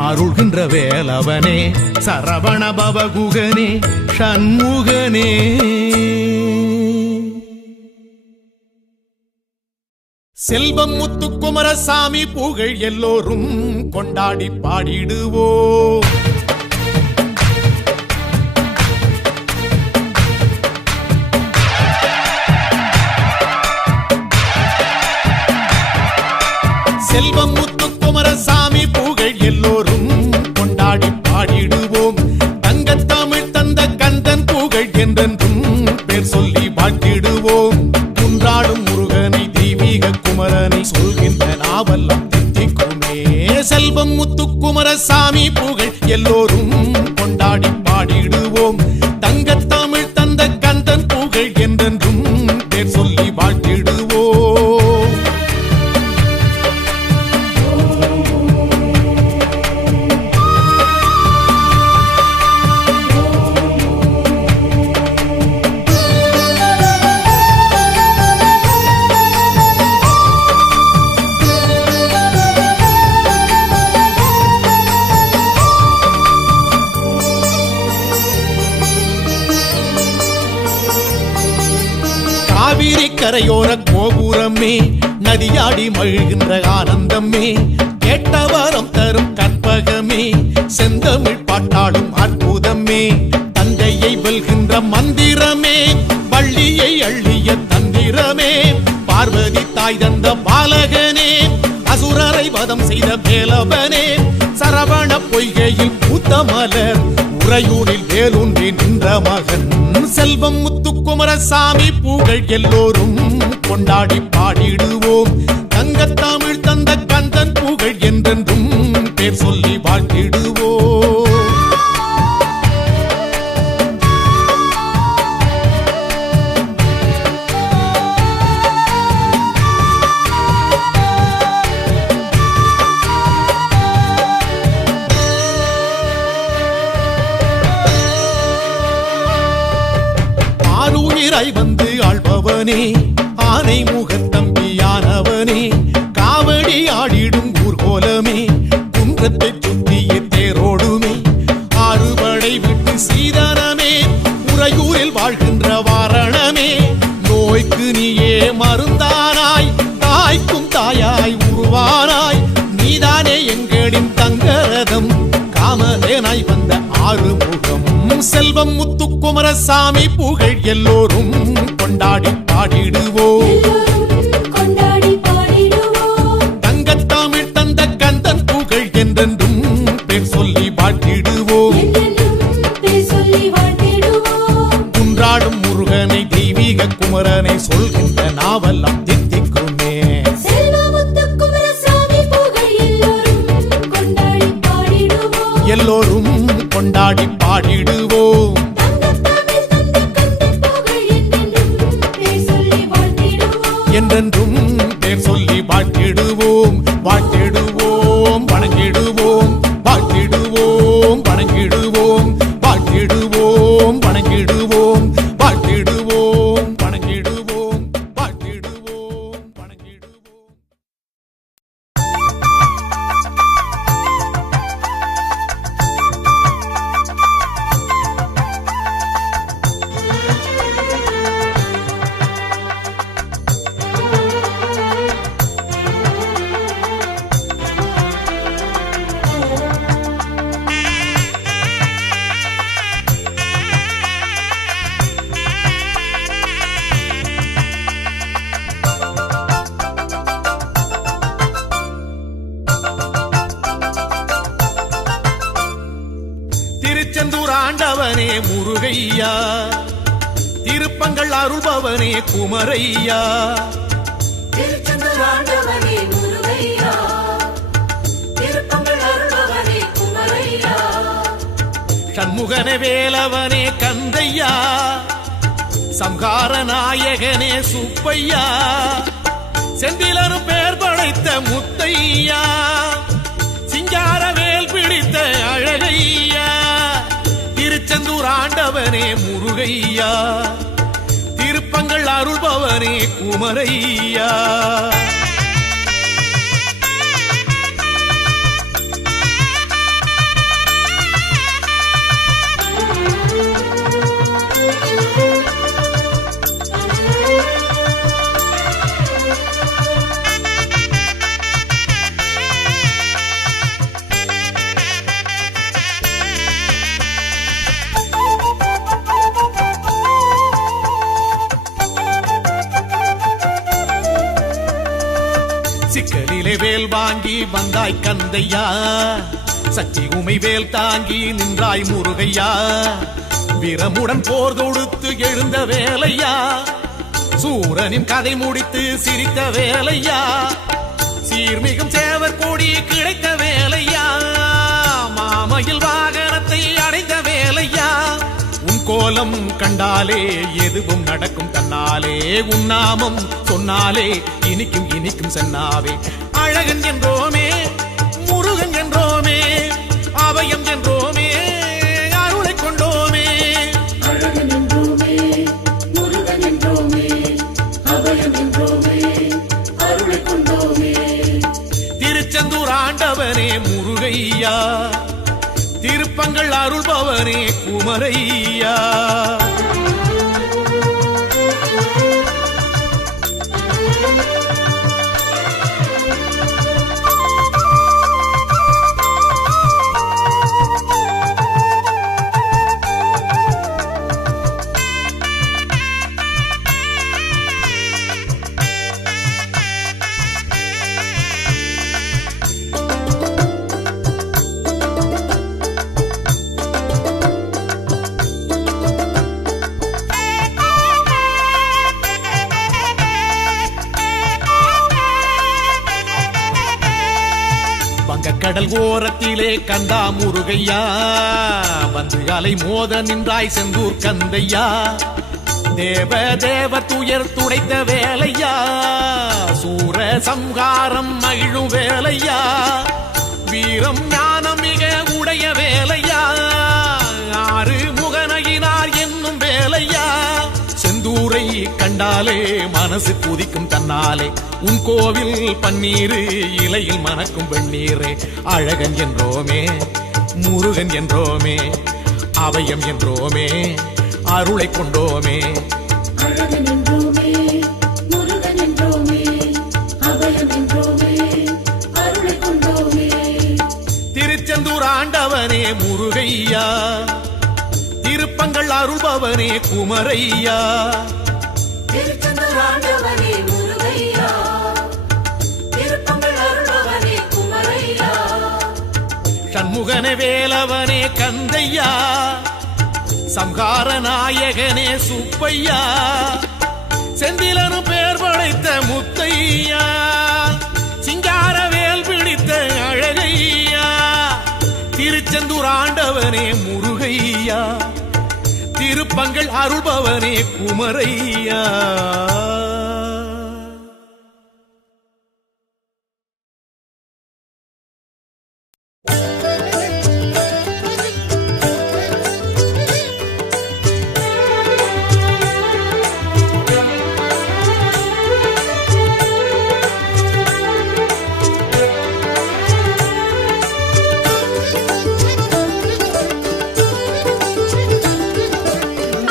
அருள்கின்ற வேலவனே சரவண பவகுகனே சண்முகனே செல்வம் முத்துக்குமரசாமி புகழ் எல்லோரும் கொண்டாடி பாடிடுவோம் செல்வம் முத்துக்குமரசாமி புகழ் எல்லோரும் கொண்டாடி பாடிடுவோம் தங்கத்தமிழ் தந்த கந்தன் புகழ் என்றென்றும் பேர் சொல்லி வாழ்த்திடுவோம் குன்றாடும் முருகனை தெய்வீக குமரனை சொல்கின்ற நாவெல்லாம் தித்திக்குமே செல்வம் முத்துக்குமரசாமி புகழ் எல்லோரும் கொண்டாடி பாடிடுவோம் தங்கத்தமிழ் தந்த கந்தன் புகழ் என்றென்றும் பேர் சொல்லி வாழ்த்திடுவோம் காவிரி கரையோர கோபுரமே நதியாடி மகிழ்கின்ற ஆனந்தமே கேட்டவரம் தரும் கற்பகமே செந்தமிழ் பாட்டாடும் அற்புதமே தந்தையை வெல்கின்ற மந்திரமே வள்ளியை அள்ளிய தந்திரமே பார்வதி தாய் தந்த பாலகனே அசுரரை வதம் செய்த வேலவனே சரவண பொய்கையில் பூத்த மலர் உறையூரில் வேலூன்றி நின்ற மகன் செல்வம் முத்துக்குமரசாமி புகழ் எல்லோரும் கொண்டாடி பாடிடுவோம் தங்கத்தமிழ் தந்த கந்தன் புகழ் என்றென்றும் பேர் சொல்லி வாழ்த்திடுவோம் ஆறுயிராய் வந்து ஆள்பவனே ஆனை முகத்தம்பியானவனே காவடி ஆடிடும் ஊர்கோலமே குன்றத்தை சுத்திய தேரோடுமே ஆறுபடை விட்டு சீதனமே உறையூரில் வாழ்கின்ற வாரணமே நோய்க்கு நீயே மருந்தானாய் தாய்க்கும் தாயாய் உருவானாய் நீதானே எங்களின் தங்கரதம் காமதேனாய் வந்த ஆறுமுகம் செல்வம் முத்துக்குமரசாமி புகழ் எல்லோரும் கொண்டாடி பாடிடுவோம் தங்கத்தமிழ் தந்த கந்தன் புகழ் என்றென்றும் பேர் சொல்லி வாழ்த்திடுவோம் குன்றாடும் முருகனை தெய்வீக குமரனை சொல்கின்ற நாவெல்லாம் தித்திக்குமே எல்லோரும் கொண்டாடி பாடிடுவோம் என்றென்றும் பேர் சொல்லி வாழ்த்திடுவோம் வாழ்த்திடுவோம் வணங்கிடுவோம் வாழ்த்திடுவோம் ஆண்டவனே முருகையா, திருப்பங்கள் அருள்பவனே குமரையா. திருச்செந்தூர் ஆண்டவனே முருகையா, திருப்பங்கள் அருள்பவனே குமரையா. சண்முகனே வேலவனே கந்தையா, சம்ஹார நாயகனே சுப்பையா, செந்திலரும் பேர் படைத்த முத்தையா, சிங்கார வேல் பிடித்த அழகையா. திருச்செந்தூர் ஆண்டவனே முருகையா, திருப்பங்கள் அருள்பவனே குமரையா. சிக்கலிலே வேல் வாங்கி வந்தாய் கந்தையா, சக்தி உமை வேல் தாங்கி நின்றாய் முருகையா. வீரமுடன் போர் தொடுத்து எழுந்த வேலையா, சூரனின் கதை முடித்து சிரித்த வேலையா. சீர்மிகும் சேவர் கொடி கிடைத்த வேலையா, மாமையில் வாகனத்தை அடைந்த வேலையா. உன் கோலம் கண்டாலே எதுவும் நடக்கும் தன்னாலே, உன் நாமம் சொன்னாலே இனிக்கும் இனிக்கும் சென்னாவே. அழகன் என்றோமே முருகன் என்றோமே, அபயம் என்றோமே அருளை கொண்டோமே. அழகன் என்றோமே முருகன் என்றோமே, அபயம் என்றோமே அருளை கொண்டோமே. திருச்செந்தூர் ஆண்டவனே முருகையா, திருப்பங்கள் அருள்பவனே குமரையா. கடல் ஓரத்திலே கண்டா முருகையா, வந்து அலை மோத நின்றாய் செந்தூர் கந்தையா. தேவ தேவ துயர் துடைத்த வேலையா, சூர சம்ஹாரம் மகிழும் வேலையா. வீரம் ஞானம் மிக உடைய வேலையா, ஆறு முகனகினார் என்னும் வேலையா. செந்தூரை கண்டாலே மனசு குதிக்கும் தன்னாலே, உன் கோவில் பன்னீரு இலையில் மணக்கும் வெண்ணீரே. அழகன் என்றோமே முருகன் என்றோமே, அபயம் என்றோமே அருளை கொண்டோமே. அழகன் என்றோமே முருகன் என்றோமே, அபயம் என்றோமே அருளை கொண்டோமே. திருச்செந்தூர் ஆண்டவனே முருகையா, திருப்பங்கள் அருள்பவனே குமரையா. திருச்செந்தூர் ஆண்டவனே முருகையா, திருப்பங்கள் அருள்பவனே குமரையா. சண்முகனே வேலவனே கந்தையா, சம்ஹார நாயகனே சுப்பையா, செந்திலனும் பேர் படைத்த முத்தையா, சிங்கார வேல் பிடித்த அழகையா. திருச்செந்தூர் ஆண்டவனே முருகையா, திருப்பங்கள் அருள்பவனே குமரையா.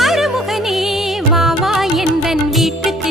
அருமுகனே வா வா எந்தன் வீட்டுக்கு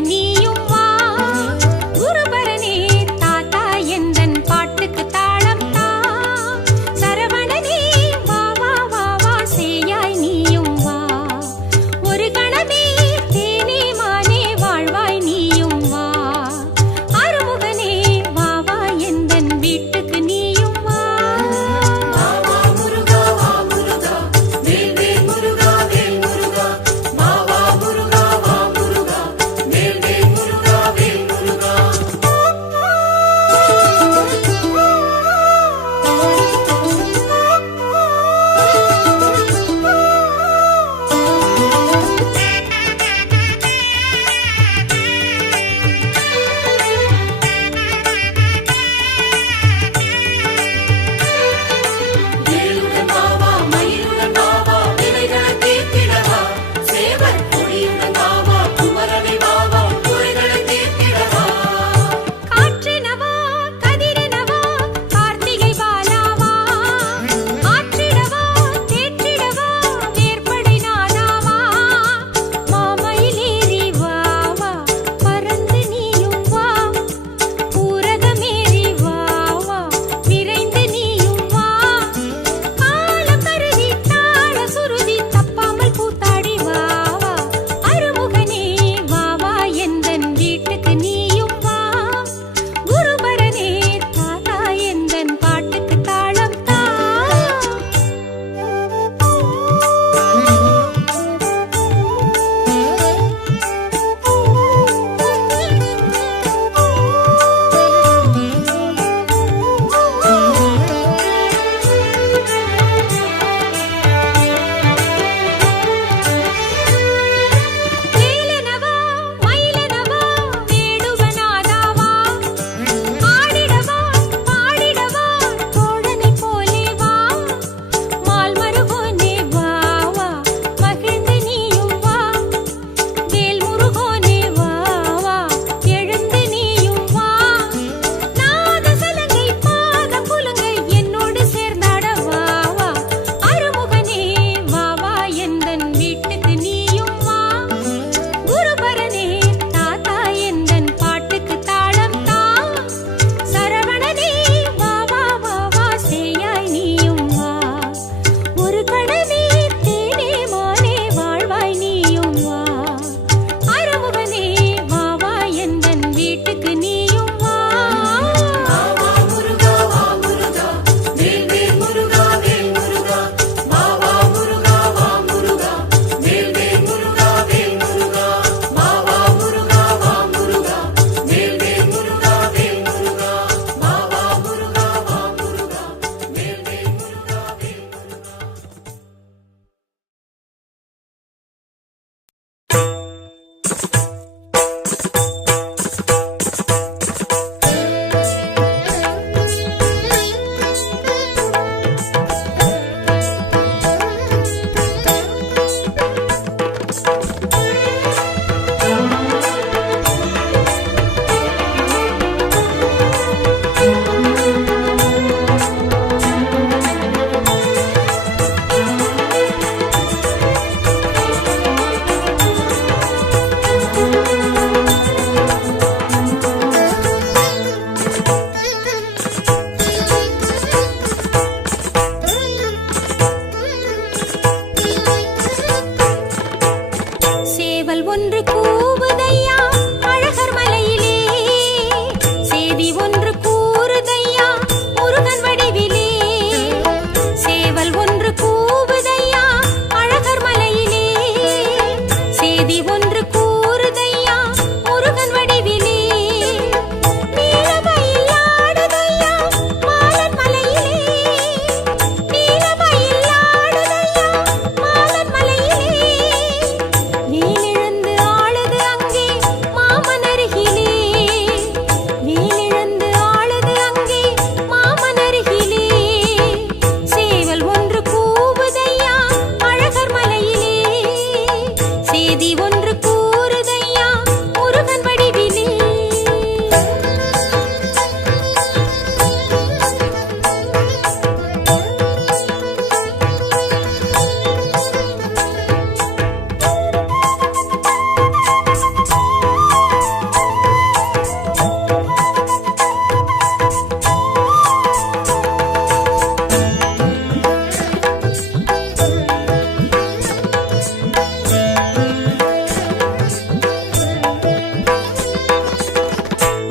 ஒன்று கூவுதையா அழகர் மலையிலே, செய்தி ஒன்று கூறுதையா முருகன் வடிவிலே. சேவல் ஒன்று கூவுதையா அழகர் மலையிலே, செய்தி ஒன்று கூறுதையா முருகன் வடிவிலே. நீலமயில் ஆடுதையா மாலன் மலையிலே, நீலமயில் ஆடுதையா மாலன் மலையிலே. வேலிழந்து ஆளுது அங்கே மாமன் அருகிலே, வேலிழந்து ஆளுது அங்கே மாமன் அருகிலே. சேவல் ஒன்று கூவுதையா அழகர் மலையிலே, செய்தி ஒன்று கூறுதையா முருகன் வடிவிலே.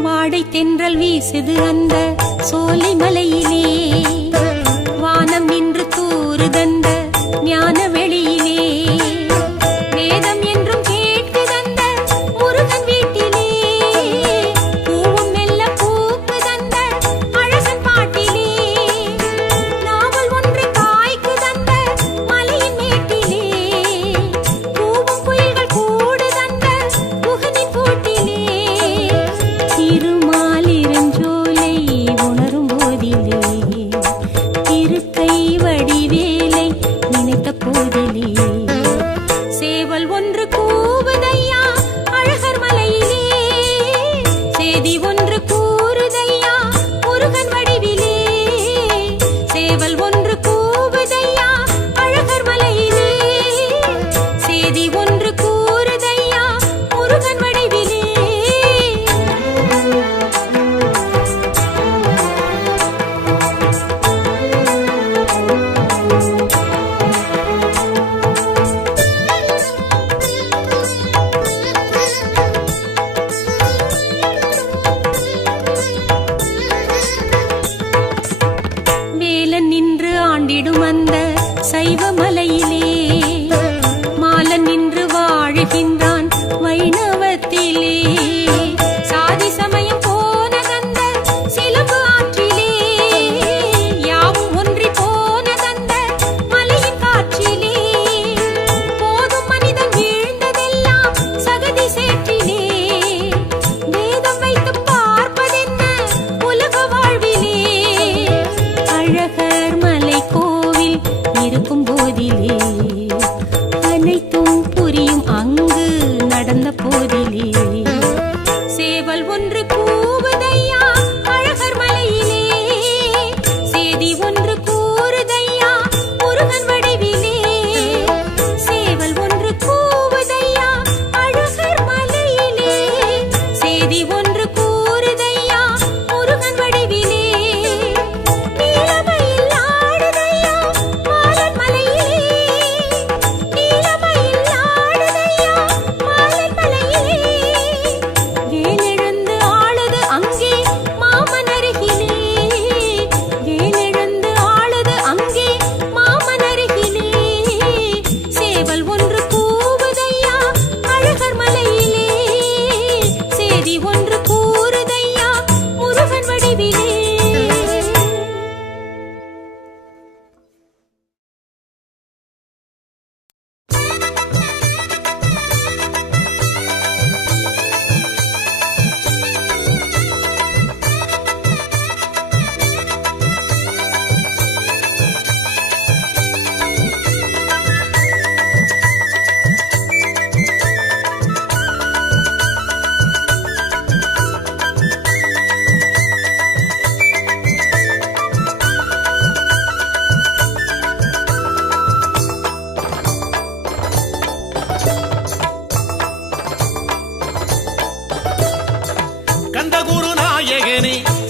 வாடை தென்றல் வீசுது அந்த சோலை மலையிலே, வானம் நின்று தூறுதந்த ஞான வெளியிலே. வேதம் என்றும் கேட்குதந்த முருகன் வீட்டிலே, பூவும் மெல்ல பூக்குதந்த அழகன் பாட்டிலே. நாவல் ஒன்று காய்க்குதந்த மலையின் மேட்டிலே, பூவும் குயில்கள் கூடுதந்த குகனின் பூட்டிலே. திருமாலிருஞ்சோலை உணரும் போதிலே, இருக்கை வடிவேலை நினைத்த போதிலே. சேவல் ஒன்று கூவுதையா அழகர் மலையிலே, செய்தி ஒன்று கூறுதையா முருகன் வடிவிலே. சேவல் ஒன்று கூவுதையா அழகர் மலையிலே, செய்தி ஒன்று கூறுதையா முருகன் வடிவிலே. வேலன் நின்று ஆண்டிடும் அந்த சைவ மலையிலே, மாலன் நின்று வாழுகின்றான் வைணவத்திலே. சாதி சமயம் போனதந்த சிலம்பு ஆற்றிலே, யாவும் ஒன்றி போனதந்த மலையின் காற்றிலே. போதும் மனிதன் வீழ்ந்ததெல்லாம் சகதி சேற்றிலே, வேதம் வைத்து பார்ப்பதென்ன உலக வாழ்விலே. அழகர் மலை கோவில் இருக்கும் போதிலே, அனைத்தும் புரியும் அங்கு நடந்த போதிலே. சேவல் ஒன்று கூவுதையா அழகர் மலையிலே, செய்தி ஒன்று கூறுதையா முருகன் வடிவிலே. சேவல் ஒன்று கூவுதையா அழகர் மலையிலே, செய்தி ஒன்று கூறுதையா முருகன் வடிவிலே. நீலமயில் ஆடுதையா மாலன் மலையிலே, நீலமயில் ஆடுதையா மாலன் மலையிலே. வேலிழந்து ஆளுது அங்கே மாமன் அருகிலே, வேலிழந்து ஆளுது அங்கே மாமன் அருகிலே. சேவல் ஒன்று கூவுதையா அழகர் மலையிலே, செய்தி ஒன்று கூறுதையா முருகன் வடிவிலே.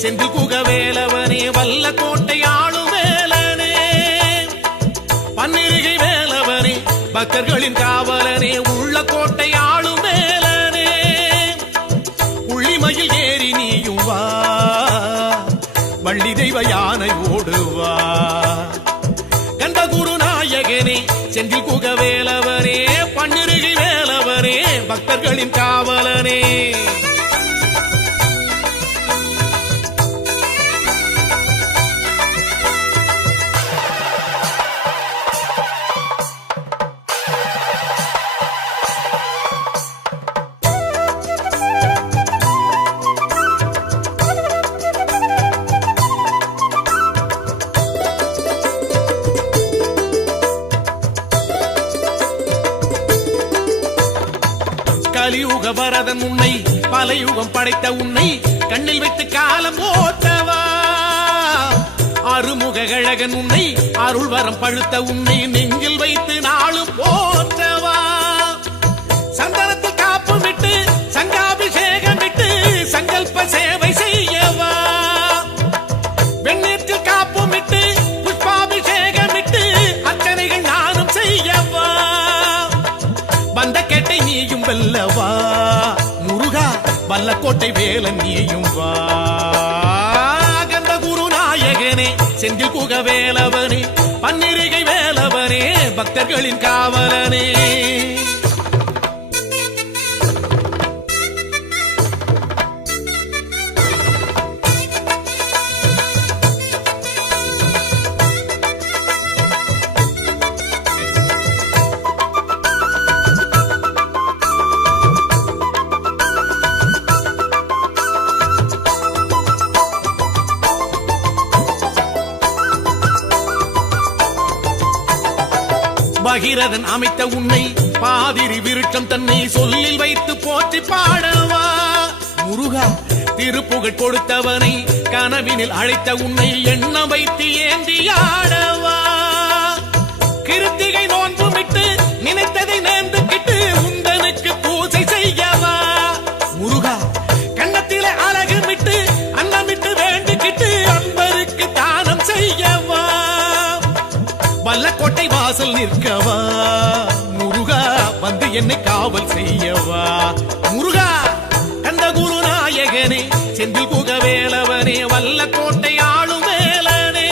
செந்தில் குகவேலவனே வல்ல கோட்டை ஆளும் வேலனே, பன்னிருகை வேலவனே பக்தர்களின் காவலனே உள்ள கோட்டை ஆளும் வேலனே. தெய்வ யானை ஓடுவா. கண்ட குருநாயகனே செந்தில் குகவேலவனே பன்னிருகை வேலவனே பக்தர்களின் காவலனே. கலியுக வரதன் உன்னை பல யுகம் படைத்த உன்னை கண்ணில் வைத்து காலம் போற்றவா. அருமுக கழகன் உன்னை அருள் வரம் பழுத்த உன்னை நெஞ்சில் வைத்து நாளும் போற்றவா. சந்தனத்தில் காப்பு விட்டு சங்காபிஷேகம் விட்டு சங்கல்ப சேவை செய்யவா. வெண்ணீற்றில் காப்பு விட்டு புஷ்பாபிஷேகம் விட்டு அர்ச்சனைகள் நானும் செய்யவா. வந்த கேட்டை நீயும் வெல்லவா முருகா வல்லக்கோட்டை வேலன் நீயும் வா. கந்த குருநாயகனே செந்தில் குகவேலவனே பன்னிருகை வேலவனே பக்தர்களின் காவலனே. பகிரதன் அமைத்த உன்னை பாதிரி விருட்சம் தன்னை சொல்லில் வைத்து போற்றி பாடவா. முருகா திருப்புகழ் கொடுத்தவனை கனவினில் அழைத்த உன்னை எண்ண வைத்து ஏந்தியாடவா. கிருத்திகை நோன்பு விட்டு நினைத்ததை நேர்ந்து கிட்டு உந்தனுக்கு பூஜை செய்யவா. முருகா கண்ணத்திலே அழகு விட்டு அன்னமிட்டு வேண்டிக்கிட்டு அன்பருக்கு தானம் செய்யவா. வல்லக்கோட்டை வாசல் நிற்கவா முருகா வந்து என்னை காவல் செய்யவா. முருகா கந்த குருநாயகனே செந்தில் குகவேலவனே வல்லக்கோட்டை ஆளும் வேலனே.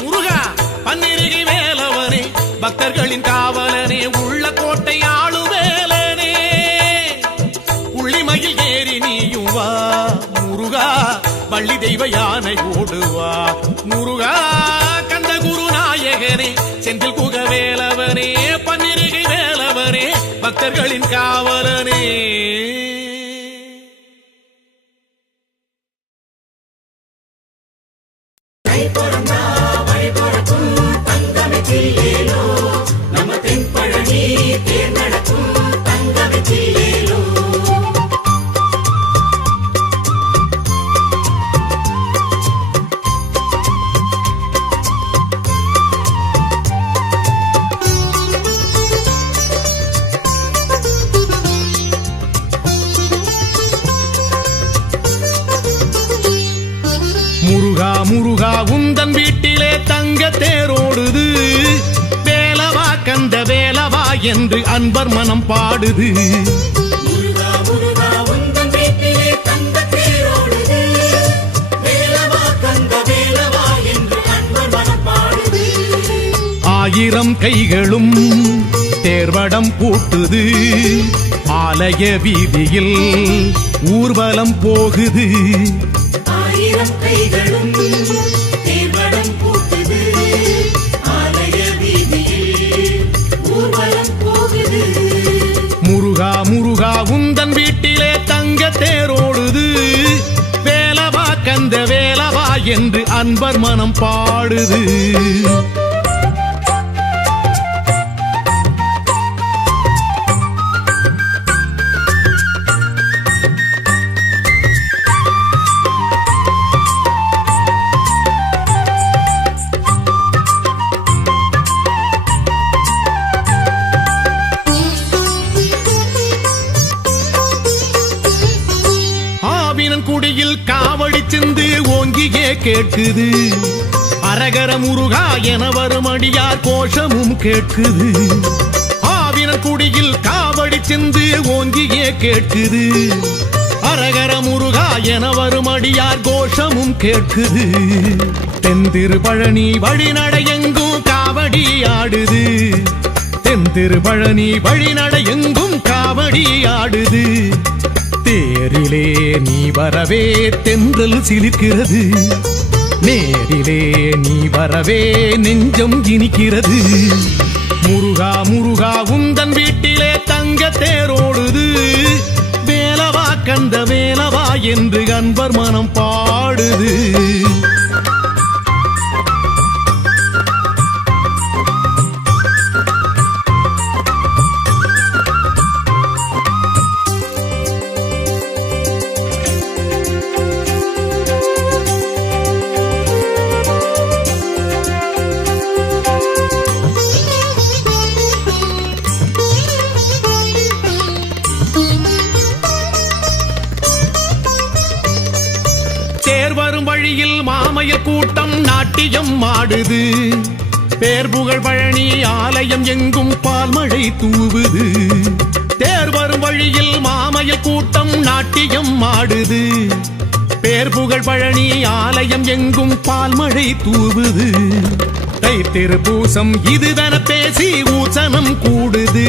முருகா பன்னிருகை வேலவனே பக்தர்களின் காவலனே உள்ள கோட்டை ஆளும் வேலனே. புள்ளிமயில் ஏறி நீயும் வா முருகா வள்ளி தெய்வ யானை ஓடுவா. முருகா கந்த குருநாயகனே செந்தில் குகவேலவனே பன்னிருகை வேலவனே பக்தர்களின் காவலனே. முருகா முருகா உந்தன் வீட்டிலே தங்க தேரோடுது. வேலவா கந்த வேலவா என்று அன்பர் மனம் பாடுது. முருகா முருகா உந்தன் வீட்டிலே தங்க தேரோடுது. வேலவா கந்த வேலவா என்று அன்பர் மனம் பாடுது. ஆயிரம் கைகளும் தேர்வடம் பூட்டுது. ஆலய வீதியில் ஊர்வலம் போகுது. ஆயிரம் கைகளும் தேர்வடம் பூட்டுது. ஆலய வீதியில் ஊர்வலம் போகுது. முருகா முருகா உந்தன் வீட்டிலே தங்க தேரோடுது. வேலவா கந்த வேலவா என்று அன்பர் மனம் பாடுது. குடியில் காவடி சிந்து ஓங்கியே கேட்குது. அரகர முருகா என வரும் அடியார் கோஷமும் கேட்குது. ஆவினன் குடியில் காவடி சிந்து ஓங்கியே கேட்குது. ஹரஹர முருகா என வரும் அடியார் கோஷமும் கேட்குது. தென் திருப்பழனி வழிநடை எங்கும் காவடி ஆடுது. தென் திருப்பழனி வழிநடை எங்கும் காவடி ஆடுது. தேரிலே நீ வரவே தென்றல் சிலிர்க்கிறது. நேரிலே நீ வரவே நெஞ்சம் இனிக்கிறது. முருகா முருகா உந்தன் வீட்டிலே தங்க தேரோடுது. வேலவா கந்த வேலவா என்று அன்பர் மனம் பாடுது. தேர் வரும் வழியில் மாமய கூட்டம் நாட்டியம் ஆடுது. பேர் புகழ் பழனி ஆலயம் எங்கும் பால்மழை தூவுது. தேர் வரும் வழியில் மாமய கூட்டம் நாட்டியம் ஆடுது. பேர் புகழ் பழனி ஆலயம் எங்கும் பால்மழை தூவுது. தை திருப்பூசம் இதுவென பேசி ஊசனம் கூடுது.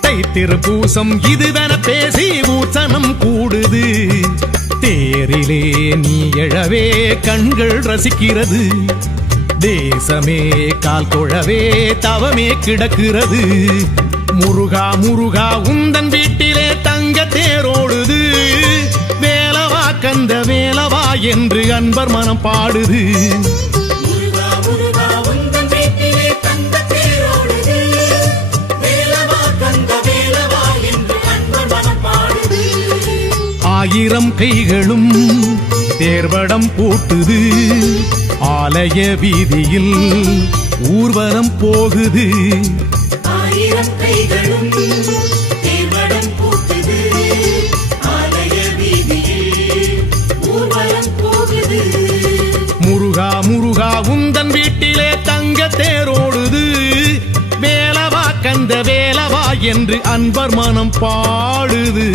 தை திருப்பூசம் இதுவென பேசி ஊசனம் கூடுது. தேரிலே நீ எழவே கண்கள் ரசிக்கிறது. தேசமே கால் தொழவே தவமே கிடக்கிறது. முருகா முருகா உந்தன் வீட்டிலே தங்க தேரோடுது. வேலவா கந்த வேலவா என்று அன்பர் மனம் பாடுது. முருகா முருகா உந்தன் வீட்டிலே தங்க தேரோடுது. வேலவா கந்த வேலவா என்று அன்பர் மனம் பாடுது. ஆயிரம் கைகளும் தேர்வடம் போட்டுது. ஆலய வீதியில் ஊர்வலம் போகுது. ஆயிரம் கைகளும் தேர்வடம் போட்டுது. ஆலய வீதியில் ஊர்வலம் போகுது. முருகா முருகா உந்தன் வீட்டிலே தங்க தேரோடுது. வேலவா கந்த வேலவா என்று அன்பர் மனம் பாடுது.